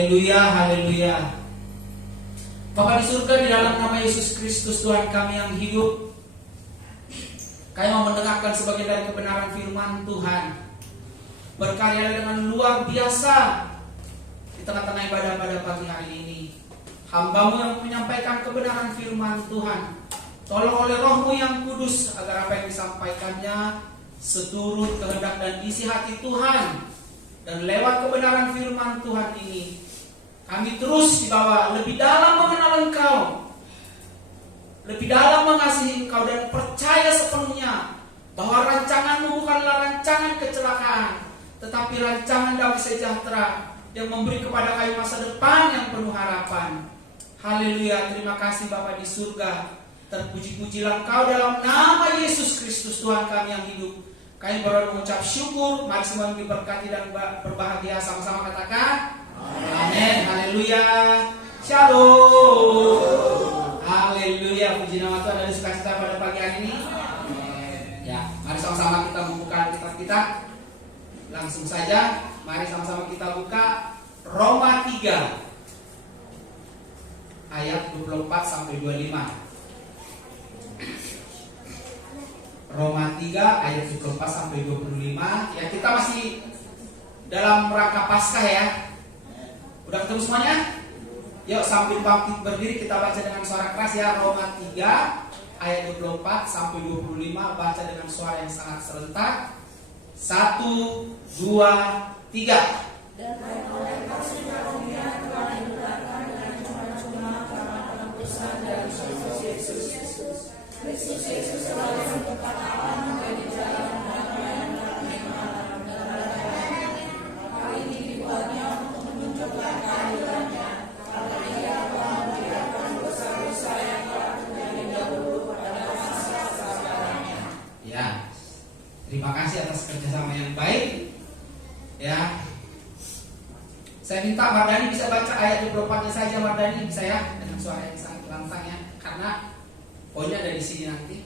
Haleluya, haleluya. Bapa di surga, di dalam nama Yesus Kristus Tuhan kami yang hidup, kami mau mendengarkan sebagian dari kebenaran firman Tuhan. Berkarya dengan luar biasa di tengah-tengah ibadah pada pagi hari ini. Hamba-Mu yang menyampaikan kebenaran firman Tuhan, tolong oleh Roh-Mu yang kudus agar apa yang disampaikannya seturut kehendak dan isi hati Tuhan. Dan lewat kebenaran firman Tuhan ini, kami terus dibawa lebih dalam mengenal Engkau, lebih dalam mengasihi Engkau, dan percaya sepenuhnya bahwa rancangan-Mu bukanlah rancangan kecelakaan, tetapi rancangan damai sejahtera yang memberi kepada kami masa depan yang penuh harapan. Haleluya, terima kasih Bapa di surga. Terpuji-pujilah Engkau dalam nama Yesus Kristus Tuhan kami yang hidup. Kami berdoa mengucap syukur. Mari semua diberkati dan berbahagia. Sama-sama katakan amin. Haleluya. Shalom. Haleluya. Puji nama Tuhan. Ada sukacita pada pagi hari ini. Ya, mari sama-sama kita membuka kitab kita. Langsung saja. Mari sama-sama kita buka Roma 3 ayat 24 sampai 25. Roma 3 ayat 24 sampai 25. Ya, kita masih dalam rangka Paskah ya. Udah ketemu semuanya? Yuk sambil bangkit berdiri kita baca dengan suara keras ya. Roma 3 ayat 24 sampai 25, baca dengan suara yang sangat serentak. 1, 2, 3. Dan oleh kasih karunia telah dibenarkan dengan cuma-cuma karena penebusan dari Kristus Yesus telah menentukan Allah menjadi jalan damai dan keimanan dan kebenaran. Hal ini dibuatnya untuk menunjukkan keadilannya, karena Dia telah membiarkan dosa-dosa yang telah terjadi dahulu pada masa kesabarannya. Ya, terima kasih atas kerjasama yang baik. Ya, saya minta Mardani bisa baca ayat 24-nya saja. Mardani bisa ya, dengan suara yang sangat lantang ya, karena poinnya ada di sini nanti.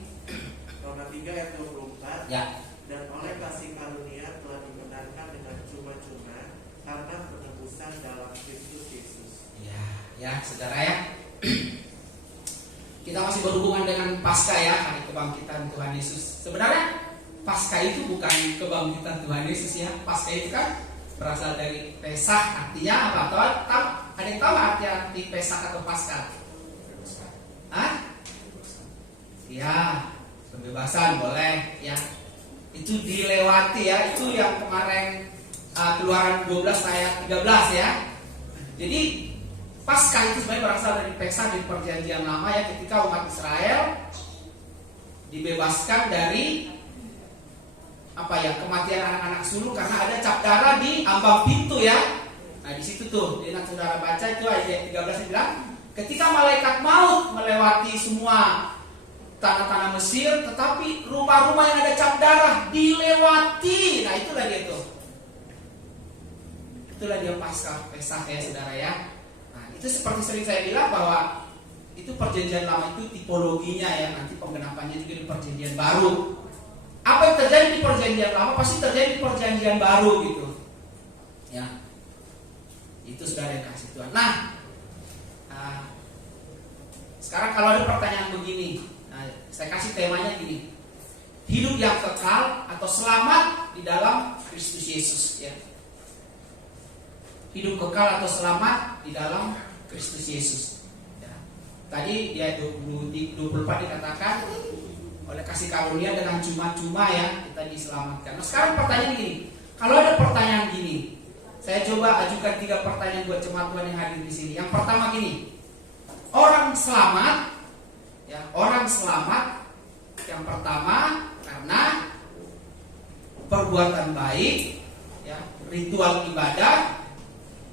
Roma 3 ayat 24. Ya. Dan oleh kasih karunia telah dibenarkan dengan cuma-cuma karena penebusan dalam Kristus Yesus. Ya, saudara ya. Kita masih berhubungan dengan Paskah ya, hari kebangkitan Tuhan Yesus. Sebenarnya Paskah itu bukan kebangkitan Tuhan Yesus ya. Paskah itu kan berasal dari Pesah, artinya apa? Ada yang tahu arti Pesah atau Paskah? Hah? Ya, kebebasan boleh ya. Itu dilewati ya. Itu yang kemarin Keluaran 12 ayat 13 ya. Jadi Paskah itu sebenarnya berasal dari Pesah di perjanjian lama ya, ketika umat Israel dibebaskan dari kematian anak-anak sulung karena ada cap darah di ambang pintu ya. Nah di situ tuh, jadi saudara baca itu ayat 13 bilang, ketika malaikat maut melewati semua tanah-tanah Mesir, tetapi rumah-rumah yang ada cap darah dilewati. Nah itulah dia tuh. Itulah dia Paskah, Pesah ya saudara ya. Nah itu seperti sering saya bilang bahwa itu perjanjian lama itu tipologinya ya, nanti penggenapannya juga di perjanjian baru. Apa yang terjadi di perjanjian lama pasti terjadi di perjanjian baru gitu. Ya. Itu saudara yang kasih Tuhan. Nah, sekarang kalau ada pertanyaan begini, saya kasih temanya gini. Hidup yang kekal atau selamat di dalam Kristus Yesus ya. Hidup kekal atau selamat di dalam Kristus Yesus ya. Tadi di ayat 24 dikatakan oleh kasih karunia dengan cuma-cuma ya kita diselamatkan. Nah sekarang pertanyaan gini, kalau ada pertanyaan gini, saya coba ajukan 3 pertanyaan buat jemaat Tuhan yang hadir di sini. Yang pertama gini, orang selamat yang pertama karena perbuatan baik ya, ritual ibadah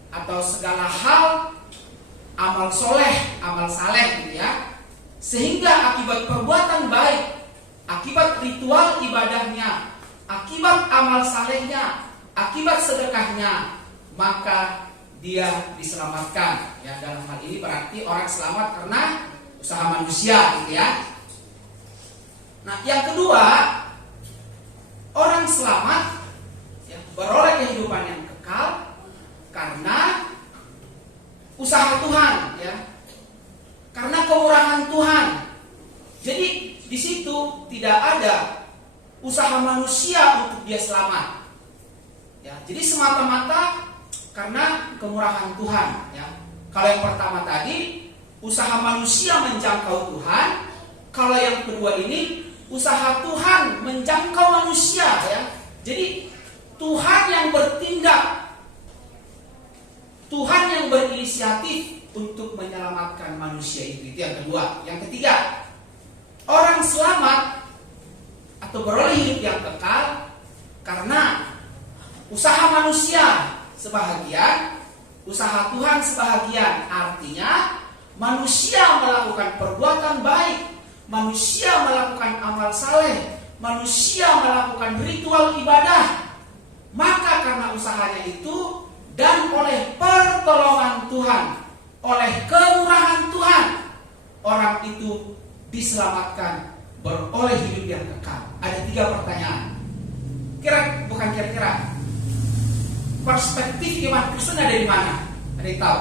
atau segala hal amal saleh gitu ya, sehingga akibat perbuatan baik, akibat ritual ibadahnya, akibat amal salehnya, akibat sedekahnya, maka dia diselamatkan ya. Dalam hal ini berarti orang selamat karena usaha manusia gitu ya. Nah yang kedua, orang selamat ya, beroleh kehidupan yang kekal karena usaha Tuhan, ya. Karena kemurahan Tuhan. Jadi di situ tidak ada usaha manusia untuk dia selamat. Ya, jadi semata-mata karena kemurahan Tuhan, ya. Kalau yang pertama tadi usaha manusia menjangkau Tuhan, kalau yang kedua ini usaha Tuhan menjangkau manusia, ya. Jadi Tuhan yang bertindak, Tuhan yang berinisiatif untuk menyelamatkan manusia itu yang kedua. Yang ketiga, orang selamat atau beroleh hidup yang kekal karena usaha manusia sebahagian, usaha Tuhan sebahagian. Artinya manusia melakukan perbuatan baik, manusia melakukan amal saleh, manusia melakukan ritual ibadah. Maka karena usahanya itu dan oleh pertolongan Tuhan, oleh kemurahan Tuhan, orang itu diselamatkan, beroleh hidup yang kekal. Ada 3 pertanyaan. Kira-kira perspektif iman Kristen ada di mana? Ada yang tahu?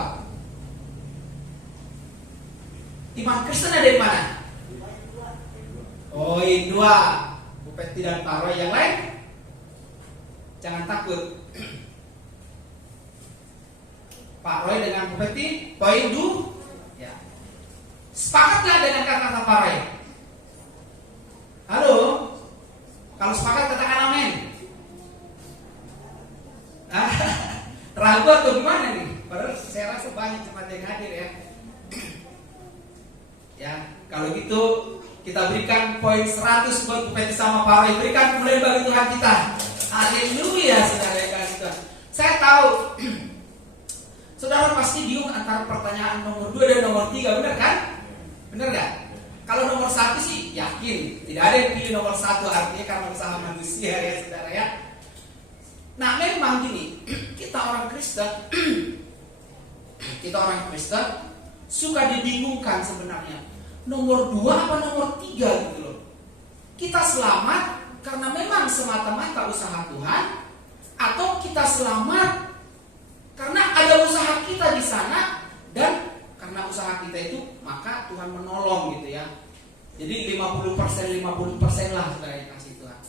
Iman Kristen ada di mana? Oh, ini 2. Bu Peti dan Pak Roy. Yang lain? Jangan takut. Pak Roy dengan Bu Peti, poin 2. Ya. Sepakatlah dengan kata-kata Pak Roy? Halo? Kalau sepakat katakan amin. Ragu atau gimana nih? Padahal saya rasa banyak jemaat yang hadir, ya. Ya, kalau gitu kita berikan poin 100 buat Bu Peti sama Pak Roy. Berikan kemuliaan bagi Tuhan kita. Haleluya, saudara yang kasih Tuhan. Saya tahu saudara pasti bingung antara pertanyaan nomor 2 dan nomor 3, benar kan? Benar gak? Kalau nomor 1 sih yakin tidak ada yang pilih nomor 1, artinya karena usaha manusia, ya saudara, ya. Nah, memang gini, kita orang Kristen suka dibingungkan sebenarnya. Nomor 2 apa nomor 3 gitu loh. Kita selamat karena memang semata-mata usaha Tuhan, atau kita selamat karena ada usaha kita di sana, dan karena usaha kita itu maka Tuhan menolong gitu, ya. Jadi 50% lah saudara yang kasih Tuhan.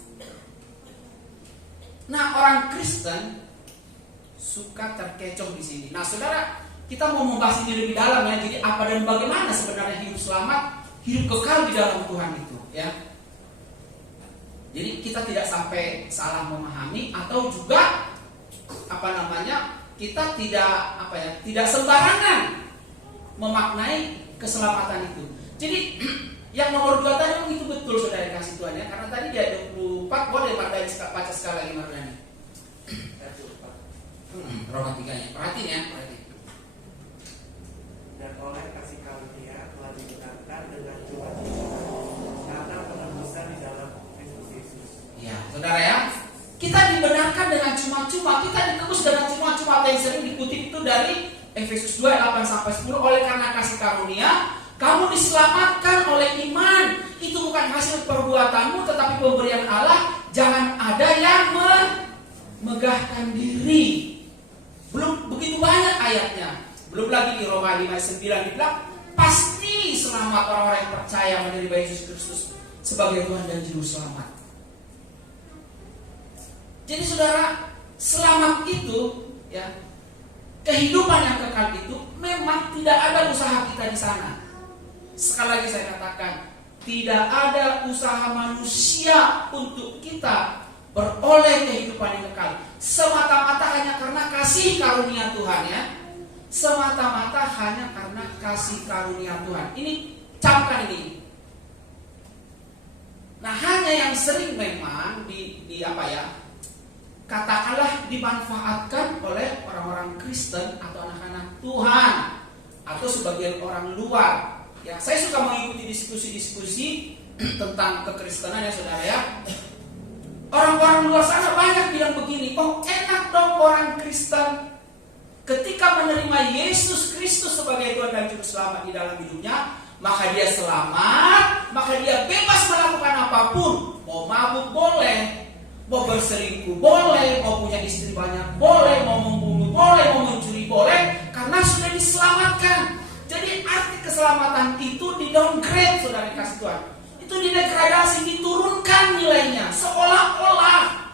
Nah, orang Kristen suka terkecoh di sini. Nah, saudara, kita mau membahas ini lebih dalam, ya. Jadi apa dan bagaimana sebenarnya hidup selamat, hidup kekal di dalam Tuhan itu, ya. Jadi kita tidak sampai salah memahami, atau juga kita tidak sembarangan memaknai keselamatan itu. Jadi yang nomor 2 tadi itu betul, saudara kasih Tuhan, ya. Karena tadi dia 24, boleh baca sekali lagi Marlani. Roma 3-nya. Perhatiin, ya, perhatiin. Dan oleh kasih karunia telah dibenarkan dengan cuma-cuma karena penebusan di dalam Kristus Yesus. Ya, saudara, ya. Kita dibenarkan dengan cuma-cuma, kita ditebus dengan cuma-cuma. Apa yang sering dikutip itu dari Efesus 2 ayat 8-10. Oleh karena kasih karunia kamu diselamatkan oleh iman. Itu bukan hasil perbuatanmu, tetapi pemberian Allah. Jangan ada yang memegahkan diri. Belum begitu banyak ayatnya. Belum lagi di Roma 5 ayat 9 dibilang pasti selamat orang-orang yang percaya menerima Yesus Kristus sebagai Tuhan dan Juru Selamat. Jadi saudara, selamat itu, ya, kehidupan yang kekal itu memang tidak ada usaha kita di sana. Sekali lagi saya katakan, tidak ada usaha manusia untuk kita beroleh kehidupan yang kekal. Semata-mata hanya karena kasih karunia Tuhan, ya. Semata-mata hanya karena kasih karunia Tuhan. Ini camkan ini. Nah, hanya yang sering memang katakanlah dimanfaatkan oleh orang-orang Kristen atau anak-anak Tuhan atau sebagian orang luar. Ya, saya suka mengikuti diskusi-diskusi tentang kekristenan, ya saudara, ya. Orang-orang luar sana banyak bilang begini, oh enak dong orang Kristen ketika menerima Yesus Kristus sebagai Tuhan dan Juru Selamat di dalam hidupnya, maka dia selamat, maka dia bebas melakukan apapun. Mau mabuk boleh, mau berselingkuh boleh, mau punya istri banyak boleh, mau membunuh boleh, mau mencuri boleh, karena sudah diselamatkan keselamatan itu di downgrade, saudara kasih Tuhan. Itu didegradasi, diturunkan nilainya, seolah-olah.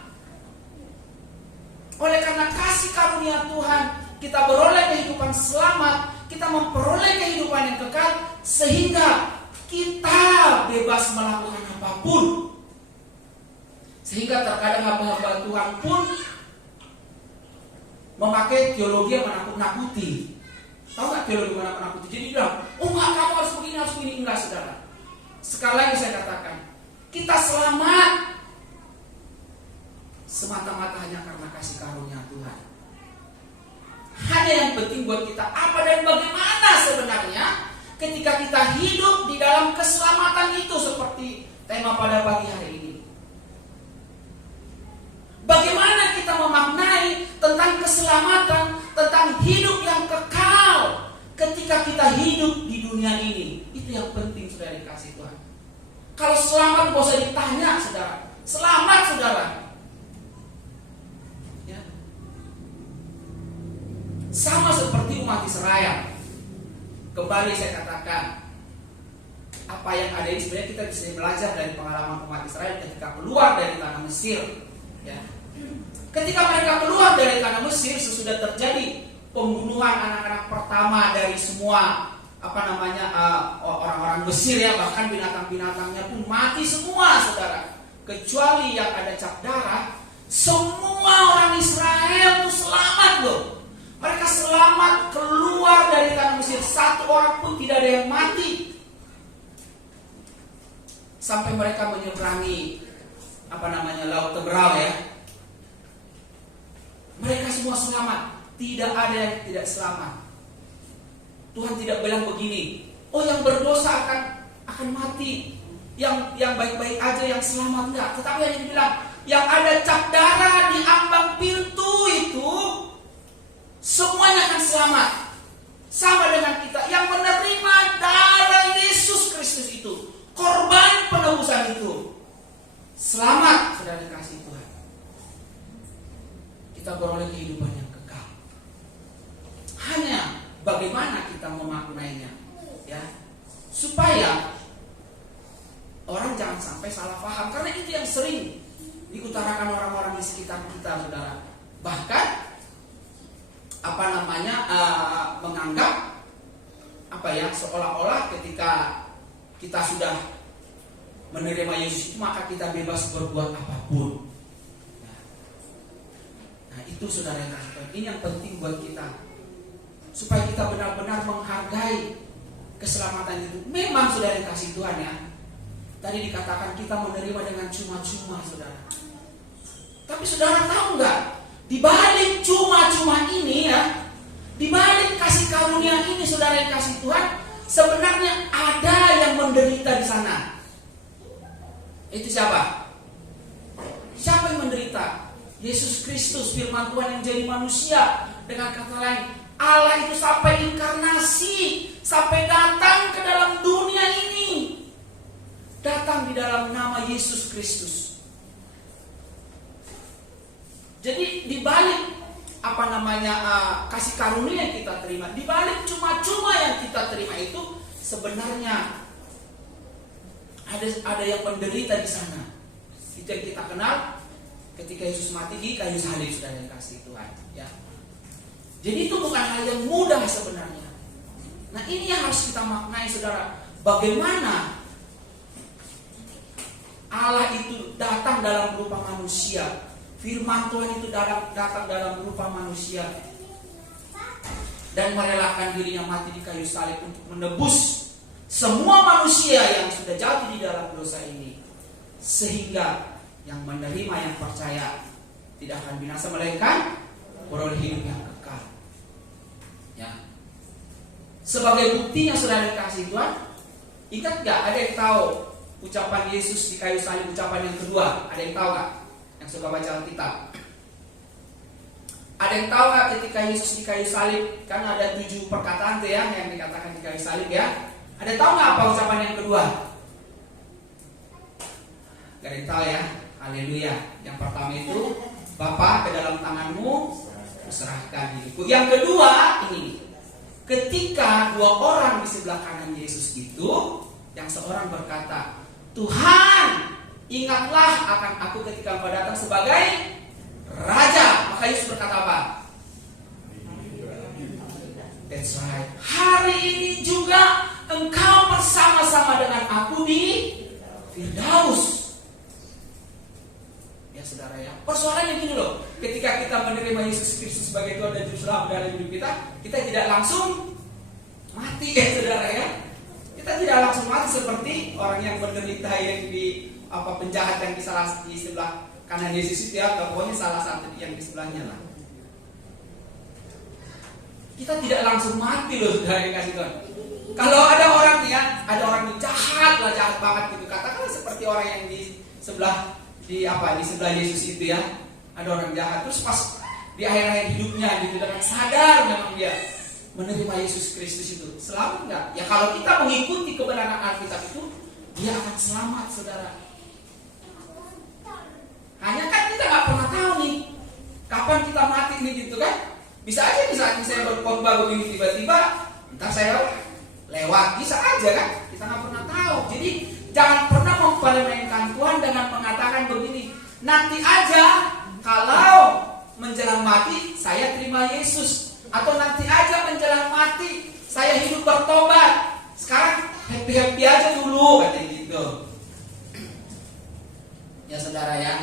Oleh karena kasih karunia Tuhan, kita beroleh kehidupan selamat, kita memperoleh kehidupan yang kekal, sehingga kita bebas melakukan apapun. Sehingga terkadang hamba-hamba Tuhan pun memakai teologi yang menakut-nakuti. Tahu nggak teologi menakut-nakuti? Jadi bilang, oh enggak, kamu harus begini, harus begini. Enggak, saudara. Sekali lagi saya katakan, kita selamat semata-mata hanya karena kasih karunia Tuhan. Hanya yang penting buat kita apa dan bagaimana sebenarnya ketika kita hidup di dalam keselamatan itu, seperti tema pada pagi hari ini. Bagaimana kita memaknai tentang keselamatan, tentang hidup yang kekal ketika kita hidup di dunia ini. Itu yang penting, saudara dikasih Tuhan. Kalau selamat gak usah ditanya, saudara. Selamat, saudara. Ya. Sama seperti umat Israel. Kembali saya katakan, apa yang ada ini sebenarnya kita bisa belajar dari pengalaman umat Israel ketika keluar dari tanah Mesir. Ya. Ketika mereka keluar dari tanah Mesir, sesudah terjadi pembunuhan anak-anak pertama dari semua orang-orang Mesir, ya, bahkan binatang-binatangnya pun mati semua, saudara. Kecuali yang ada cap darah, semua orang Israel itu selamat loh. Mereka selamat keluar dari tanah Mesir, satu orang pun tidak ada yang mati. Sampai mereka menyeberangi Laut Teberau, ya. Mereka semua selamat, tidak ada yang tidak selamat. Tuhan tidak bilang begini, oh yang berdosa akan mati, yang baik-baik aja yang selamat, enggak. Tetapi hanya dibilang yang ada cap darah di ambang pintu itu semuanya akan selamat. Sama dengan kita yang menerima darah Yesus Kristus itu, korban penebusan itu, selamat, saudara dikasih Tuhan. Kita beroleh kehidupan yang kekal. Hanya bagaimana kita memaknainya, ya, supaya orang jangan sampai salah paham, karena itu yang sering diutarakan orang-orang di sekitar kita, saudara. Bahkan menganggap seolah-olah ketika kita sudah menerima Yesus itu maka kita bebas berbuat apapun. Nah, itu saudara yang kasih, ini yang penting buat kita, supaya kita benar-benar menghargai keselamatan itu. Memang saudara yang kasih Tuhan, ya, tadi dikatakan kita menerima dengan cuma-cuma, saudara. Tapi saudara tahu nggak, di balik cuma-cuma ini, ya, di balik kasih karunia ini, saudara yang kasih Tuhan, sebenarnya ada yang menderita di sana. Itu siapa? Siapa yang menderita? Yesus Kristus, firman Tuhan yang jadi manusia. Dengan kata lain, Allah itu sampai inkarnasi, sampai datang ke dalam dunia ini, datang di dalam nama Yesus Kristus. Jadi di balik kasih karunia yang kita terima, di balik cuma-cuma yang kita terima itu sebenarnya ada yang menderita di sana. Itu yang kita kenal ketika Yesus mati di kayu salib, sudah dikasih Tuhan, ya. Jadi itu bukan hal yang mudah sebenarnya. Nah, ini yang harus kita maknai, saudara. Bagaimana Allah itu datang dalam berupa manusia, firman Tuhan itu datang dalam berupa manusia, dan merelakan dirinya mati di kayu salib untuk menebus semua manusia yang sudah jatuh di dalam dosa ini, sehingga yang menerima, yang percaya tidak akan binasa, melainkan beroleh hidup yang kekal, ya. Sebagai buktinya, saudara dikasih Tuhan, ingat gak, ada yang tahu ucapan Yesus di kayu salib, ucapan yang kedua? Ada yang tahu gak? Yang suka baca Alkitab, ada yang tahu gak ketika Yesus di kayu salib? Kan ada 7 perkataan tuh, ya, yang dikatakan di kayu salib, ya. Ada yang tahu gak apa ucapan yang kedua? Gak ada yang tahu, ya. Haleluya. Yang pertama itu, Bapa, ke dalam tanganmu kuserahkan diriku. Yang kedua ini, ketika dua orang di sebelah kanan Yesus itu, yang seorang berkata, Tuhan, ingatlah akan aku ketika Engkau datang sebagai Raja. Maka Yesus berkata apa? That's right. Hari ini juga Engkau bersama-sama dengan aku di Firdaus. Ya saudara ya. Persoalannya gini loh. Ketika kita menerima Yesus Kristus sebagai Tuhan dan Juru Selamat dalam hidup kita, kita tidak langsung mati ya saudara ya. Kita tidak langsung mati seperti orang yang menderita yang di penjahat yang di sebelah kanan Yesus itu ya, atau pokoknya salah satu yang di sebelahnya lah. Kita tidak langsung mati loh saudara yang kasih Tuhan. Kalau ada orang nih ya, ada orang yang jahat banget gitu, katakanlah seperti orang yang di sebelah di sebelah Yesus itu ya, ada orang jahat, terus pas di akhir hidupnya gitu dengan sadar memang dia menerima Yesus Kristus itu, selamat enggak? Ya kalau kita mengikuti kebenaran Alkitab itu, dia akan selamat saudara. Hanya kan kita nggak pernah tahu nih kapan kita mati nih gitu kan? Bisa aja di saat saya berkhotbah begini tiba-tiba entah saya lewat, bisa aja kan? Kita nggak pernah tahu. Jadi jangan pernah mempermainkan Tuhan dengan mengatakan begini, nanti aja kalau menjelang mati saya terima Yesus, atau nanti aja menjelang mati saya hidup bertobat. Sekarang happy aja dulu katanya gitu. Ya saudara ya,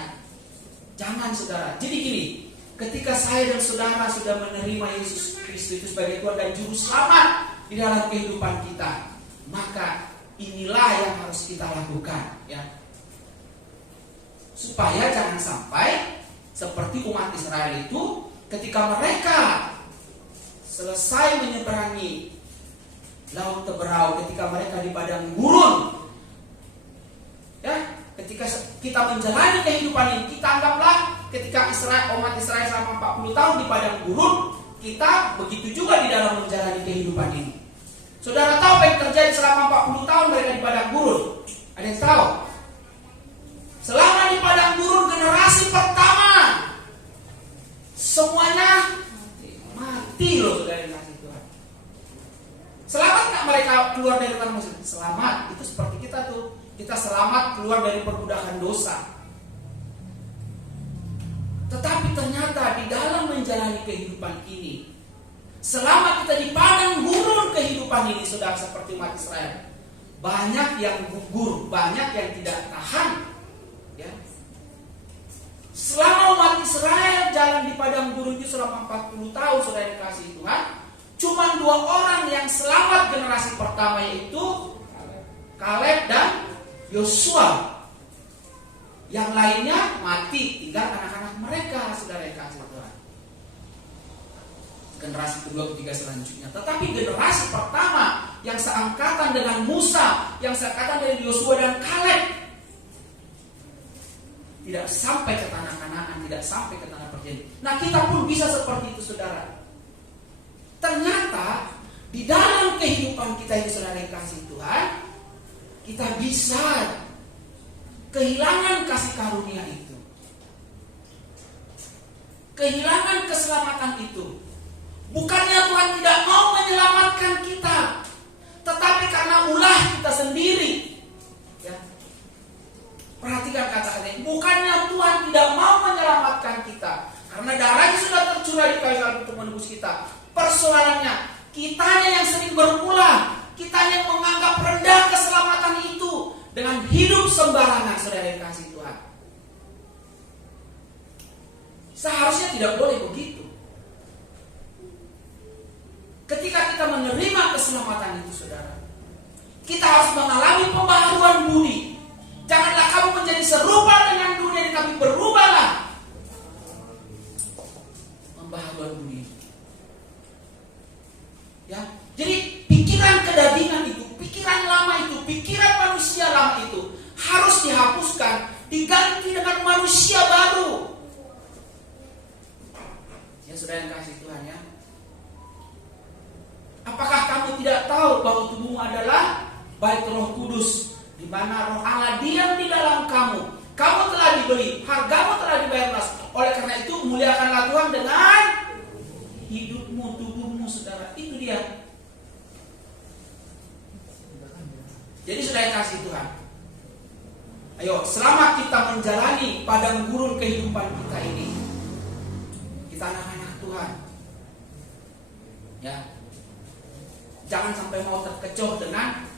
jangan saudara. Jadi gini, ketika saya dan saudara sudah menerima Yesus Kristus itu sebagai Tuhan dan Juru Selamat di dalam kehidupan kita, maka inilah yang harus kita lakukan ya, supaya jangan sampai seperti umat Israel itu ketika mereka selesai menyeberangi laut Teberau, ketika mereka di padang gurun ya, ketika kita menjalani kehidupan ini, kita anggaplah ketika umat Israel selama 40 tahun di padang gurun, kita begitu juga di dalam menjalani kehidupan ini. Saudara tahu apa yang terjadi selama 40 tahun mereka di padang gurun? Ada yang tahu? Selama di padang gurun generasi pertama semuanya mati loh dari kasih Tuhan. Selamat nggak mereka keluar dari tanah Mesir? Selamat. Itu seperti kita tuh, kita selamat keluar dari perbudakan dosa. Tetapi ternyata di dalam menjalani kehidupan ini, selama kita di padang gurun kehidupan ini, saudara, seperti umat Israel, banyak yang gugur, banyak yang tidak tahan ya. Selama umat Israel jalan di padang gurun itu selama 40 tahun, saudara dikasih Tuhan, cuma 2 orang yang selamat generasi pertama, yaitu Kaleb dan Yosua. Yang lainnya mati, tinggal anak-anak mereka, saudara dikasih Tuhan. Generasi kedua, ketiga selanjutnya. Tetapi generasi pertama yang seangkatan dengan Musa, yang seangkatan dengan Yosua dan Kaleb, tidak sampai ke tanah Kanaan, tidak sampai ke tanah perjanjian. Nah, kita pun bisa seperti itu, saudara. Ternyata di dalam kehidupan kita ini, saudara yang kasih Tuhan, kita bisa kehilangan kasih karunia itu, kehilangan keselamatan itu. Bukannya Tuhan tidak mau menyelamatkan kita, tetapi karena ulah kita sendiri ya. Perhatikan kata-katanya, bukannya Tuhan tidak mau menyelamatkan kita, karena darahnya sudah tercurah di kayu salib untuk menebus kita. Persoalannya, kitanya yang sering berulah, kitanya yang menganggap rendah keselamatan itu dengan hidup sembarangan, saudara yang kasih Tuhan. Seharusnya tidak boleh begitu. Ketika kita menerima keselamatan itu, saudara, kita harus mengalami pembaharuan budi. Janganlah kamu menjadi serupa dengan dunia ini, tapi berubahlah. Pembaharuan budi. Ya, jadi pikiran kedagingan itu, pikiran lama itu, pikiran manusia lama itu harus dihapuskan, diganti dengan manusia baru. Ya, saudara yang kasih Tuhan ya. Apakah kamu tidak tahu bahwa tubuhmu adalah bait Roh Kudus, di mana Roh Allah diam di dalam kamu? Kamu telah dibeli, hargamu telah dibayar lunas. Oleh karena itu, muliakanlah Tuhan dengan hidupmu, tubuhmu, saudara. Itu dia. Jadi sudah kasih Tuhan. Ayo, selama kita menjalani padang gurun kehidupan kita ini, kita anak-anak Tuhan, ya, jangan sampai mau terkecoh dengan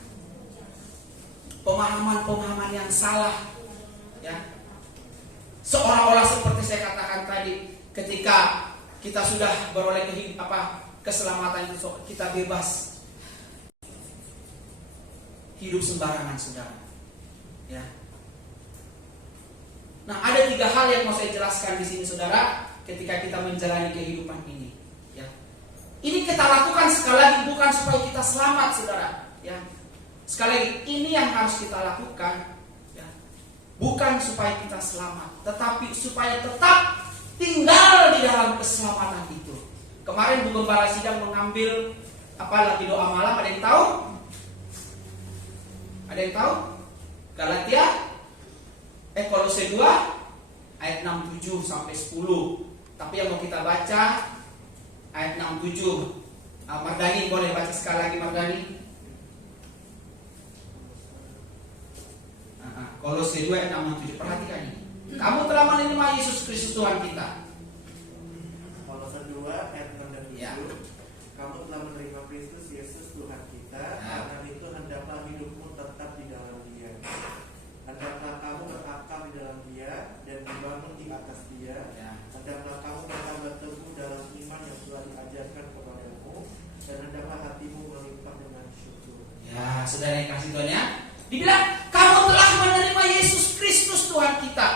pemahaman-pemahaman yang salah, ya. Seolah-olah seperti saya katakan tadi, ketika kita sudah beroleh keselamatan itu, kita bebas hidup sembarangan, saudara. Ya. Nah, ada 3 hal yang mau saya jelaskan di sini, saudara, ketika kita menjalani kehidupan ini. Ya. Ini kita lakukan sekali lagi bukan supaya kita selamat, saudara. Ya. Sekali lagi, ini yang harus kita lakukan. Ya. Bukan supaya kita selamat, tetapi supaya tetap tinggal di dalam keselamatan itu. Kemarin Bu Gembala Sidang mengambil lagi doa malam, ada yang tahu? Ada yang tahu? Galatia Kolose 2 ayat 67 sampai 10. Tapi yang mau kita baca ayat 67. Mardani boleh baca sekali lagi, Mardani. Kolose 2 ayat 67. Perhatikan ini. Kamu telah menerima Yesus Kristus Tuhan kita. Kolose 2 ayat 6 dan 7. Ya. Kamu telah menerima Kristus Yesus Tuhan kita. Ya. Karena itu hendaklah hidupmu tetap di dalam Dia. Hendaklah kamu berakar di dalam Dia dan dibangun di atas Dia. Ya. Hendaklah kamu bertambah teguh dalam iman yang telah diajarkan kepadamu, dan hendaklah hatimu melimpah dengan syukur. Ya, saudara yang kasih Tuhan, ya. Dibilang kamu telah menerima Yesus Kristus Tuhan kita.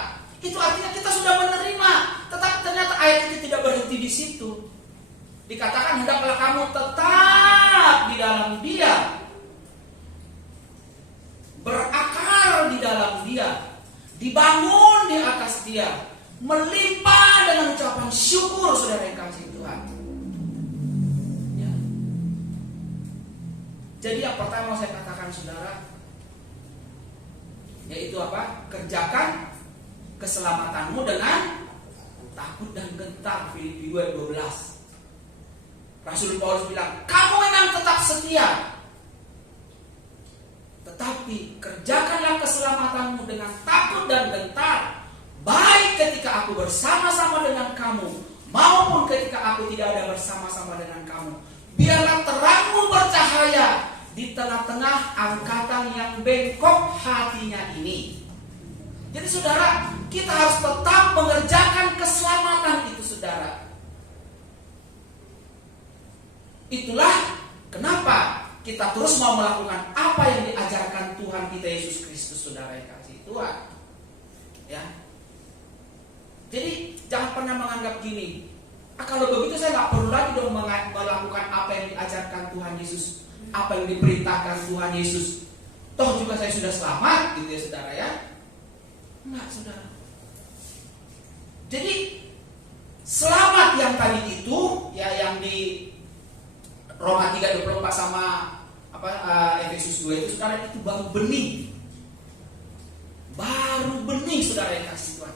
Itu artinya kita sudah menerima. Tetapi ternyata ayat itu tidak berhenti di situ. Dikatakan hendaklah kamu tetap di dalam Dia, berakar di dalam Dia, dibangun di atas Dia, melimpah dengan ucapan syukur, saudara yang kasih Tuhan. Ya. Jadi yang pertama saya katakan, saudara, yaitu apa? Kerjakan keselamatanmu dengan takut dan gentar. Filipi 2:12. Rasul Paulus bilang, kamu memang tetap setia, tetapi kerjakanlah keselamatanmu dengan takut dan gentar, baik ketika aku bersama-sama dengan kamu, maupun ketika aku tidak ada bersama-sama dengan kamu. Biarlah terangmu bercahaya di tengah-tengah angkatan yang bengkok hatinya ini. Jadi saudara, kita harus tetap mengerjakan keselamatan itu, saudara. Itulah kenapa kita terus mau melakukan apa yang diajarkan Tuhan kita Yesus Kristus, saudara yang kasih Tuhan. Ya. Jadi jangan pernah menganggap gini, kalau begitu saya nggak perlu lagi dong melakukan apa yang diajarkan Tuhan Yesus, apa yang diperintahkan Tuhan Yesus. Toh juga saya sudah selamat, gitu ya, saudara ya. Enggak, saudara. Jadi selamat yang tadi itu, ya, yang di Roma 3:24 sama Efesus 2 itu, saudara, itu baru benih. Baru benih, saudara yang kasih Tuhan.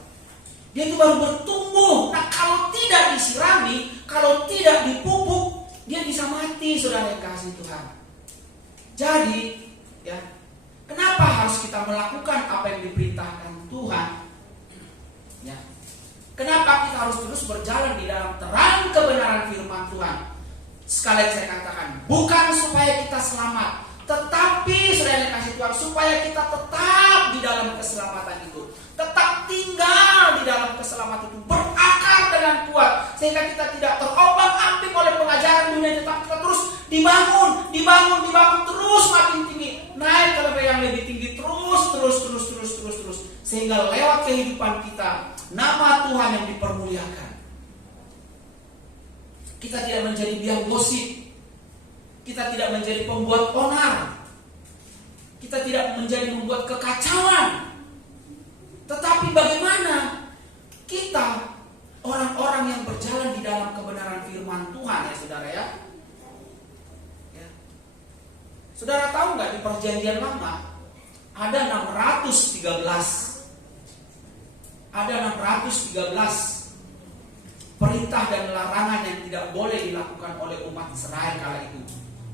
Dia itu baru bertumbuh. Nah, kalau tidak disirami, kalau tidak dipupuk, dia bisa mati, saudara yang kasih Tuhan. Jadi, ya, kenapa harus kita melakukan apa yang diperintahkan Tuhan? Ya. Kenapa kita harus terus berjalan di dalam terang kebenaran firman Tuhan? Sekali lagi saya katakan, bukan supaya kita selamat, tetapi saudara yang kasih Tuhan, supaya kita tetap di dalam keselamatan itu, tetap tinggal di dalam keselamatan itu, berakar dengan kuat, sehingga kita tidak terombang-ambing oleh pengajaran dunia, tetapi kita terus dibangun, terus makin tinggi, naik ke level yang lebih tinggi, terus, sehingga lewat kehidupan kita, nama Tuhan yang dipermuliakan. Kita tidak menjadi biang gosip, kita tidak menjadi pembuat onar, kita tidak menjadi membuat kekacauan. Tetapi bagaimana kita, orang-orang yang berjalan di dalam kebenaran firman Tuhan, ya saudara ya. Saudara tahu nggak, di perjanjian lama ada 613 perintah dan larangan yang tidak boleh dilakukan oleh umat Israel kala itu.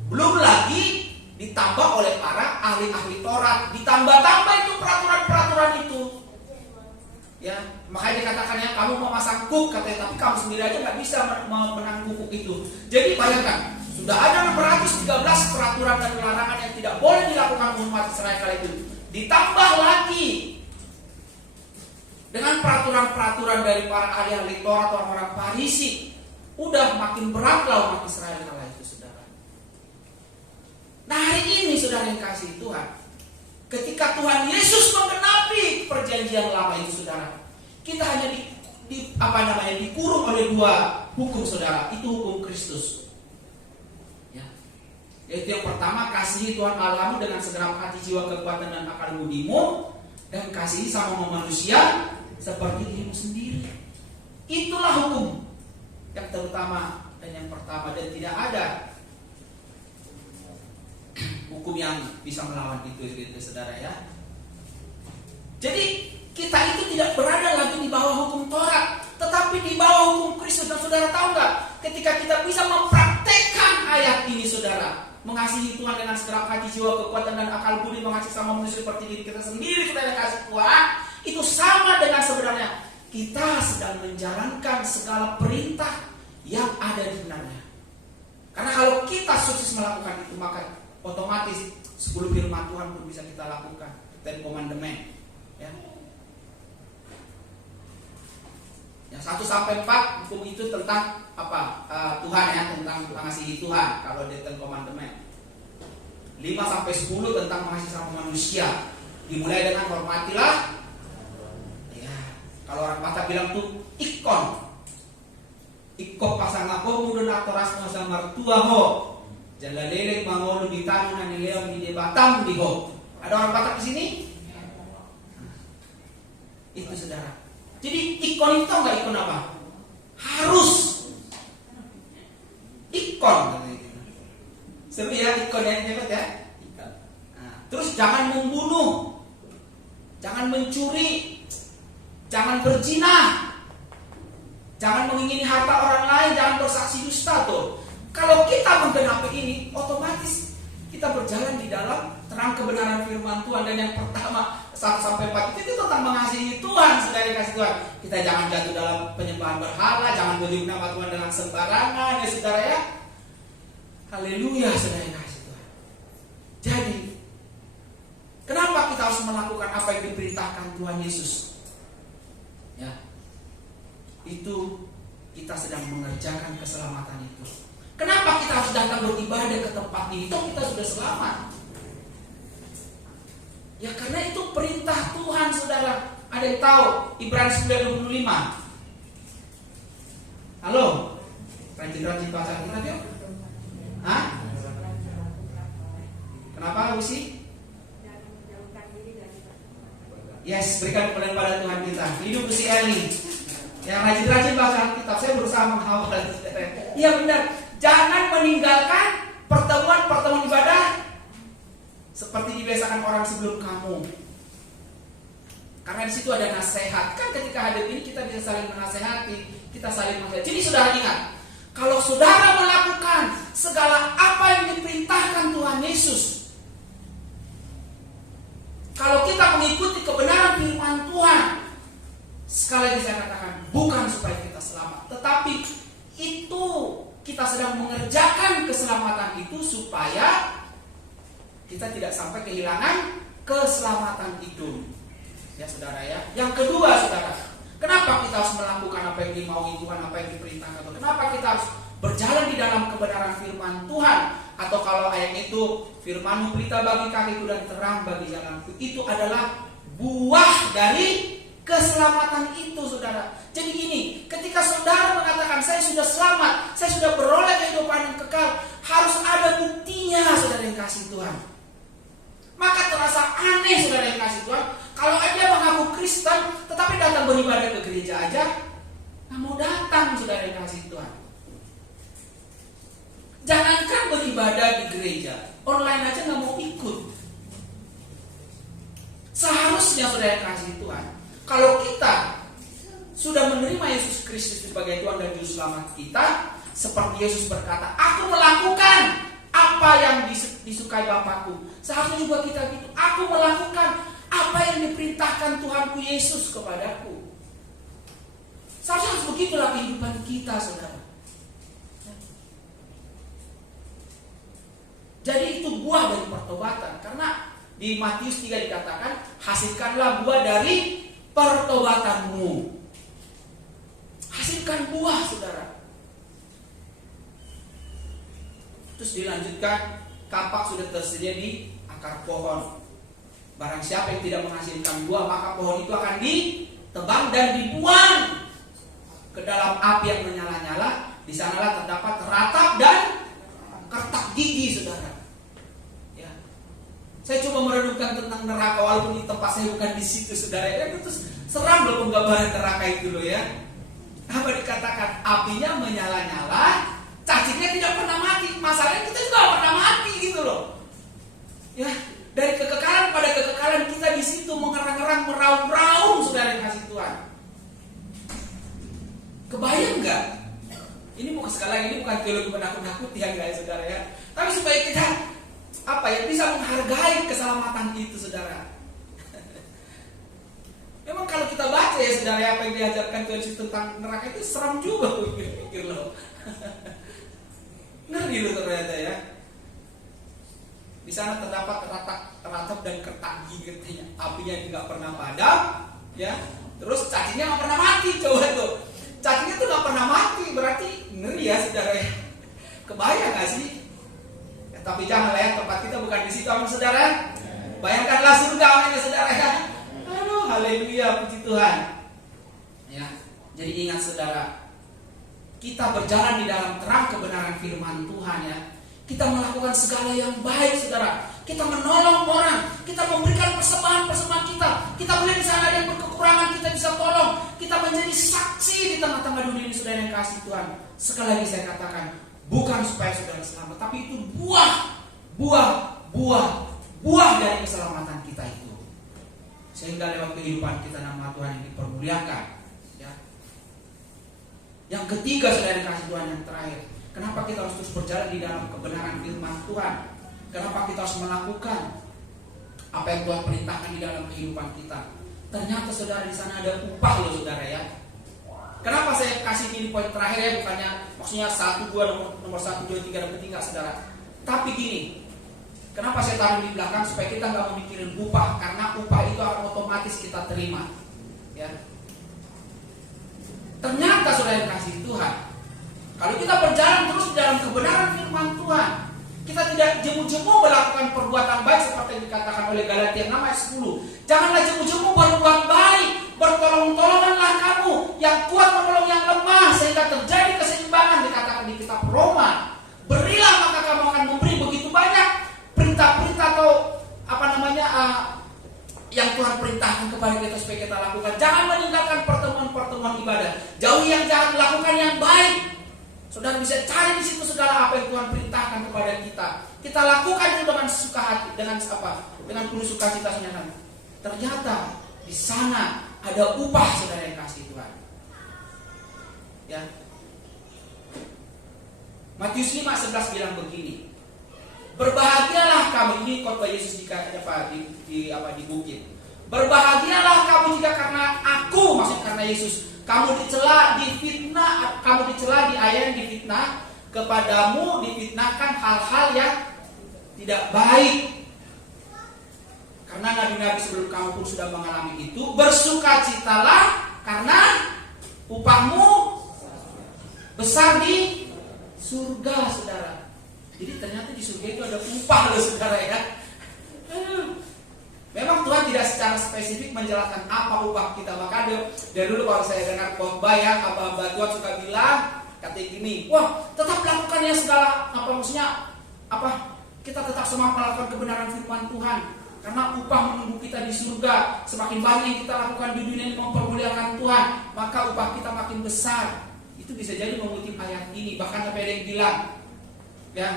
Belum lagi ditambah oleh para ahli-ahli Taurat, ditambah-tambah itu peraturan-peraturan itu. Ya, makanya dikatakan ya, kamu mau masang kuk katanya, tapi kamu sendiri aja nggak bisa menanggung kuk itu. Jadi bayangkan, sudah ada 613 peraturan dan larangan yang tidak boleh dilakukan umat Israel kala itu. Ditambah lagi dengan peraturan-peraturan dari para ahli-ahli Taurat atau orang-orang Farisi, udah makin beratlah umat Israel kala itu, saudara. Nah, hari ini saudara yang kasih Tuhan, ketika Tuhan Yesus menggenapi perjanjian lama itu, saudara, kita hanya dikurung oleh dua hukum, saudara. Itu hukum Kristus. Ya. Yaitu yang pertama, kasihi Tuhan Allahmu dengan segenap hati, jiwa, kekuatan dan akal budimu, dan kasihi sama manusia seperti dirimu sendiri. Itulah hukum yang terutama dan yang pertama, dan tidak ada hukum yang bisa melawan itu, saudara ya. Jadi kita itu tidak berada lagi di bawah hukum Taurat, tetapi di bawah hukum Kristus. Dan saudara tahu nggak, ketika kita bisa mempraktekkan ayat ini, saudara, mengasihi Tuhan dengan segenap hati, jiwa, kekuatan dan akal budi, mengasihi sama manusia seperti diri kita sendiri, saudara yang kasih Tuhan, itu sama dengan sebenarnya kita sedang menjalankan segala perintah yang ada di benarnya. Karena kalau kita sukses melakukan itu, maka otomatis 10 firman Tuhan pun bisa kita lakukan. Ten Commandment, ya. Yang 1-4 hukum itu tentang apa? Tuhan ya, tentang mengasihi Tuhan. Kalau di Ten Commandment. 5-10 tentang mengasihi sama manusia. Dimulai dengan hormatilah. Ya, kalau orang Batak bilang tuh ikon. Ikop pasang ako mudon ato ras mo sa martua ho. Jalalele mangolo di tangan na nileon di Batam di ho. Ada orang Batak di sini? Itu saudara. Jadi ikon itu enggak ikon apa? Harus ikon. Seru ya ikon yang hebat ya. Nah, terus jangan membunuh, jangan mencuri, jangan berzina, jangan mengingini harta orang lain, jangan bersaksi dusta tuh. Kalau kita menggenapi ini, otomatis kita berjalan di dalam terang kebenaran firman Tuhan. Dan yang pertama 1-4 itu tentang mengasihi Tuhan, saudara yang kasih Tuhan. Kita jangan jatuh dalam penyembahan berhala, jangan menyebut nama Tuhan dengan sembarangan, ya saudara ya. Haleluya, saudara yang kasih Tuhan. Jadi, kenapa kita harus melakukan apa yang diperintahkan Tuhan Yesus? Ya, itu kita sedang mengerjakan keselamatan itu. Kenapa kita harus datang beribadah ke tempat ini? Itu kita sudah selamat. Ya karena itu perintah Tuhan, saudara. Ada yang tahu Ibrani 9:25? Halo? Rajin-rajin baca kitab yuk. Hah? Kenapa Usi? Yes, berikan kepada Tuhan kita. Hidup Usi Eli yang rajin-rajin baca kitab. Saya berusaha menghafal. Iya benar. Jangan meninggalkan pertemuan ibadah seperti dibiasakan orang sebelum kamu. Karena di situ ada nasihat. Kan ketika hadir ini kita bisa saling menasehati, kita saling menasehati. Jadi saudara ingat, kalau saudara melakukan segala apa yang diperintahkan Tuhan Yesus, kalau kita mengikuti kebenaran firman Tuhan, sekali lagi saya katakan, bukan supaya kita selamat, tetapi itu kita sedang mengerjakan keselamatan itu supaya kita tidak sampai kehilangan keselamatan itu. Ya saudara ya. Yang kedua saudara, kenapa kita harus melakukan apa yang dimaui Tuhan, apa yang diperintahkan Tuhan? Kenapa kita harus berjalan di dalam kebenaran firman Tuhan? Atau kalau ayat itu, firman-Mu berita bagi kakiku dan terang bagi jalanku. Itu adalah buah dari keselamatan itu, saudara. Jadi gini, ketika saudara mengatakan saya sudah selamat, saya sudah beroleh kehidupan yang kekal, harus ada buktinya, saudara yang kasih Tuhan. Maka terasa aneh, saudara yang kasih Tuhan, kalau dia mengaku Kristen, tetapi datang beribadah ke gereja aja, nggak mau datang, saudara yang kasih Tuhan. Jangankan beribadah di gereja, online aja nggak mau ikut. Seharusnya, saudara yang kasih Tuhan, kalau kita sudah menerima Yesus Kristus sebagai Tuhan dan Juru Selamat kita, seperti Yesus berkata, aku melakukan apa apa yang disukai Bapakku. Seharusnya juga kita gitu. Aku melakukan apa yang diperintahkan Tuhanku Yesus kepadaku. Seharusnya harus begitulah kehidupan kita, saudara. Jadi itu buah dari pertobatan. Karena di Matius 3 dikatakan, hasilkanlah buah dari pertobatanmu. Hasilkan buah, saudara. Terus dilanjutkan, kapak sudah tersedia di akar pohon. Barang siapa yang tidak menghasilkan buah, maka pohon itu akan ditebang dan dibuang ke dalam api yang menyala-nyala. Di sanalah terdapat ratap dan kertak gigi, saudara. Ya. Saya coba merenungkan tentang neraka, walaupun di tempat saya bukan di situ, saudara. Ya, itu seram loh penggambaran neraka itu loh ya. Apa dikatakan? Apinya menyala-nyala, cacingnya tidak pernah mati. Masalahnya kita juga pernah mati gitu loh. Ya, dari kekekalan pada kekekalan kita di situ mengerang-erang, meraung-raung, saudara yang kasih Tuhan. Kebayang nggak? Ini bukan, sekali lagi ini bukan teologi penakut-nakut ya guys, saudara ya. Tapi supaya kita bisa menghargai keselamatan itu, saudara. Memang kalau kita baca ya saudara, apa yang diajarkan Tuhan Yesus tentang neraka itu seram juga, pikir loh. Ngeri loh ternyata ya. Di sana terdapat ratap dan kertak gigi, katanya. Apinya nggak pernah padam, ya. Terus cacingnya nggak pernah mati, coba tuh. Cacingnya tuh nggak pernah mati, berarti ngeri ya saudara ya. Kebayang nggak sih? Ya, tapi janganlah ya, tempat kita bukan di situ, amin saudara. Bayangkanlah surga, amin ya saudara ya. Aduh, haleluya, puji Tuhan. Ya, jadi ingat saudara, kita berjalan di dalam terang kebenaran firman Tuhan ya. Kita melakukan segala yang baik, saudara. Kita menolong orang, kita memberikan persembahan-persembahan kita. Kita melihat di sana ada yang berkekurangan, kita bisa tolong. Kita menjadi saksi di tengah-tengah dunia ini, saudara yang kasih Tuhan. Sekali lagi saya katakan, bukan supaya saudara selamat, tapi itu buah dari keselamatan kita itu. Sehingga lewat kehidupan kita nama Tuhan yang dipermuliakan. Ya. Yang ketiga, saudara yang kasih Tuhan, yang terakhir, kenapa kita harus terus berjalan di dalam kebenaran firman Tuhan? Kenapa kita harus melakukan apa yang Tuhan perintahkan di dalam kehidupan kita? Ternyata saudara di sana ada upah loh saudara ya. Kenapa saya kasih ini poin terakhir ya? Bukannya maksudnya 1, 2, nomor 1, 2, 3 dan 3 saudara. Tapi gini, kenapa saya taruh di belakang? Supaya kita nggak memikirin upah, karena upah itu akan otomatis kita terima. Ya. Ternyata saudara yang kasih Tuhan, kalau kita berjalan terus di dalam kebenaran firman Tuhan, kita tidak jemu-jemu melakukan perbuatan baik seperti yang dikatakan oleh Galatia 6 ayat 10. Janganlah jemu-jemu berbuat baik, bertolong-tolonganlah kamu, yang kuat menolong yang lemah, sehingga terjadi keseimbangan, dikatakan di kitab Roma. Berilah maka kamu akan memberi. Begitu banyak perintah-perintah atau yang Tuhan perintahkan kepada kita supaya kita lakukan. Jangan meninggalkan pertemuan-pertemuan ibadah. Jauhi yang jahat, lakukan yang baik. Saudara bisa cari di situ segala apa yang Tuhan perintahkan kepada kita. Kita lakukan itu dengan suka hati, dengan penuh sukacita senang. Ternyata di sana ada upah, saudara yang kasih Tuhan. Ya. Matius 5:11 bilang begini. Berbahagialah kamu, ini khotbah Yesus di bukit. Berbahagialah kamu jika karena aku, maksudnya karena Yesus, kamu dicela, difitnah, kamu dicela, diayat, difitnah, kepadamu difitnahkan hal-hal yang tidak baik. Karena nabi-nabi sebelum kamu pun sudah mengalami itu. Bersukacitalah karena upahmu besar di surga, saudara. Jadi ternyata di surga itu ada upah loh, saudara ya. Memang Tuhan tidak secara spesifik menjelaskan apa upah kita. Maka dari dulu kalau saya dengar khotbah ya, hamba-hamba Tuhan suka bilang, katanya gini, wah tetap lakukan ya segala, kita tetap semangat melakukan kebenaran firman Tuhan. Karena upah menunggu kita di surga. Semakin banyak yang kita lakukan di dunia ini mempermuliakan Tuhan, maka upah kita makin besar. Itu bisa jadi mengutip ayat ini. Bahkan sampai ada yang bilang, ya,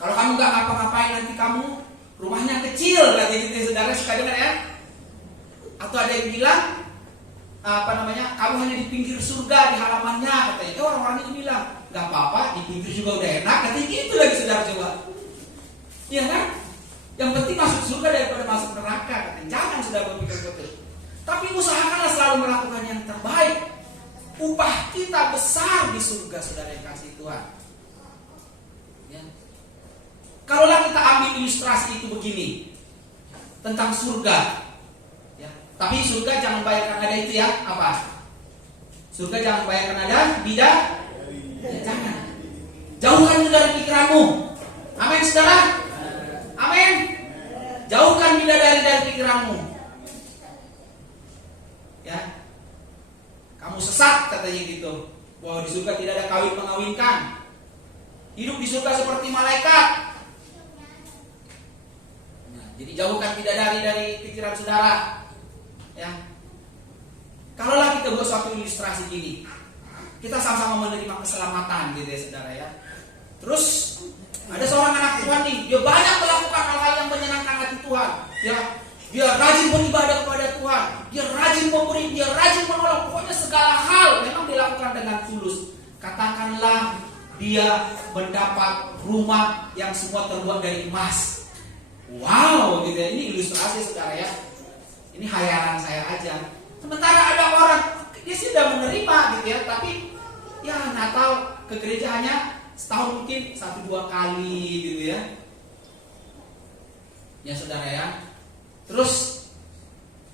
kalau kamu gak ngapa-ngapain nanti kamu rumahnya kecil, katanya gitu, saudara suka dengar ya. Atau ada yang bilang, kamu hanya di pinggir surga, di halamannya katanya. Orang-orang itu bilang, nggak apa-apa, di pinggir juga udah enak. Katanya gitu lagi saudara coba. Iya kan? Yang penting masuk surga daripada masuk neraka katanya. Jangan sudah berpikir begitu. Tapi usahakanlah selalu melakukan yang terbaik. Upah kita besar di surga, saudara yang kasih Tuhan. Ya. Kalaulah kita ambil ilustrasi itu begini tentang surga. Ya. Tapi surga jangan bayangkan ada itu ya, apa? Surga jangan bayangkan ada bidadari. Ya, jangan. Jauhkan itu dari pikiranmu. Amin, saudara. Amin. Jauhkan bidadari dari pikiranmu. Ya. Kamu sesat katanya gitu. Bahwa di surga tidak ada kawin mengawinkan. Hidup di surga seperti malaikat. Nah, jadi jauhkan bidadari dari pikiran saudara. Ya. Kalaulah kita buat suatu ilustrasi gini, kita sama-sama menerima keselamatan gitu ya saudara ya. Terus ada seorang anak Tuhan nih, dia banyak melakukan hal-hal yang menyenangkan hati Tuhan. Ya, dia rajin beribadah kepada Tuhan, dia rajin memberi, dia rajin menolong. Pokoknya segala hal memang dilakukan dengan tulus. Katakanlah dia mendapat rumah yang semua terbuat dari emas. Wow, gitu ya. Ini ilustrasi saudara ya. Ini khayalan saya aja. Sementara ada orang dia sudah menerima gitu ya, tapi ya Natal ke gereja hanya setahun mungkin 1-2 kali gitu ya. Ya saudara ya. Terus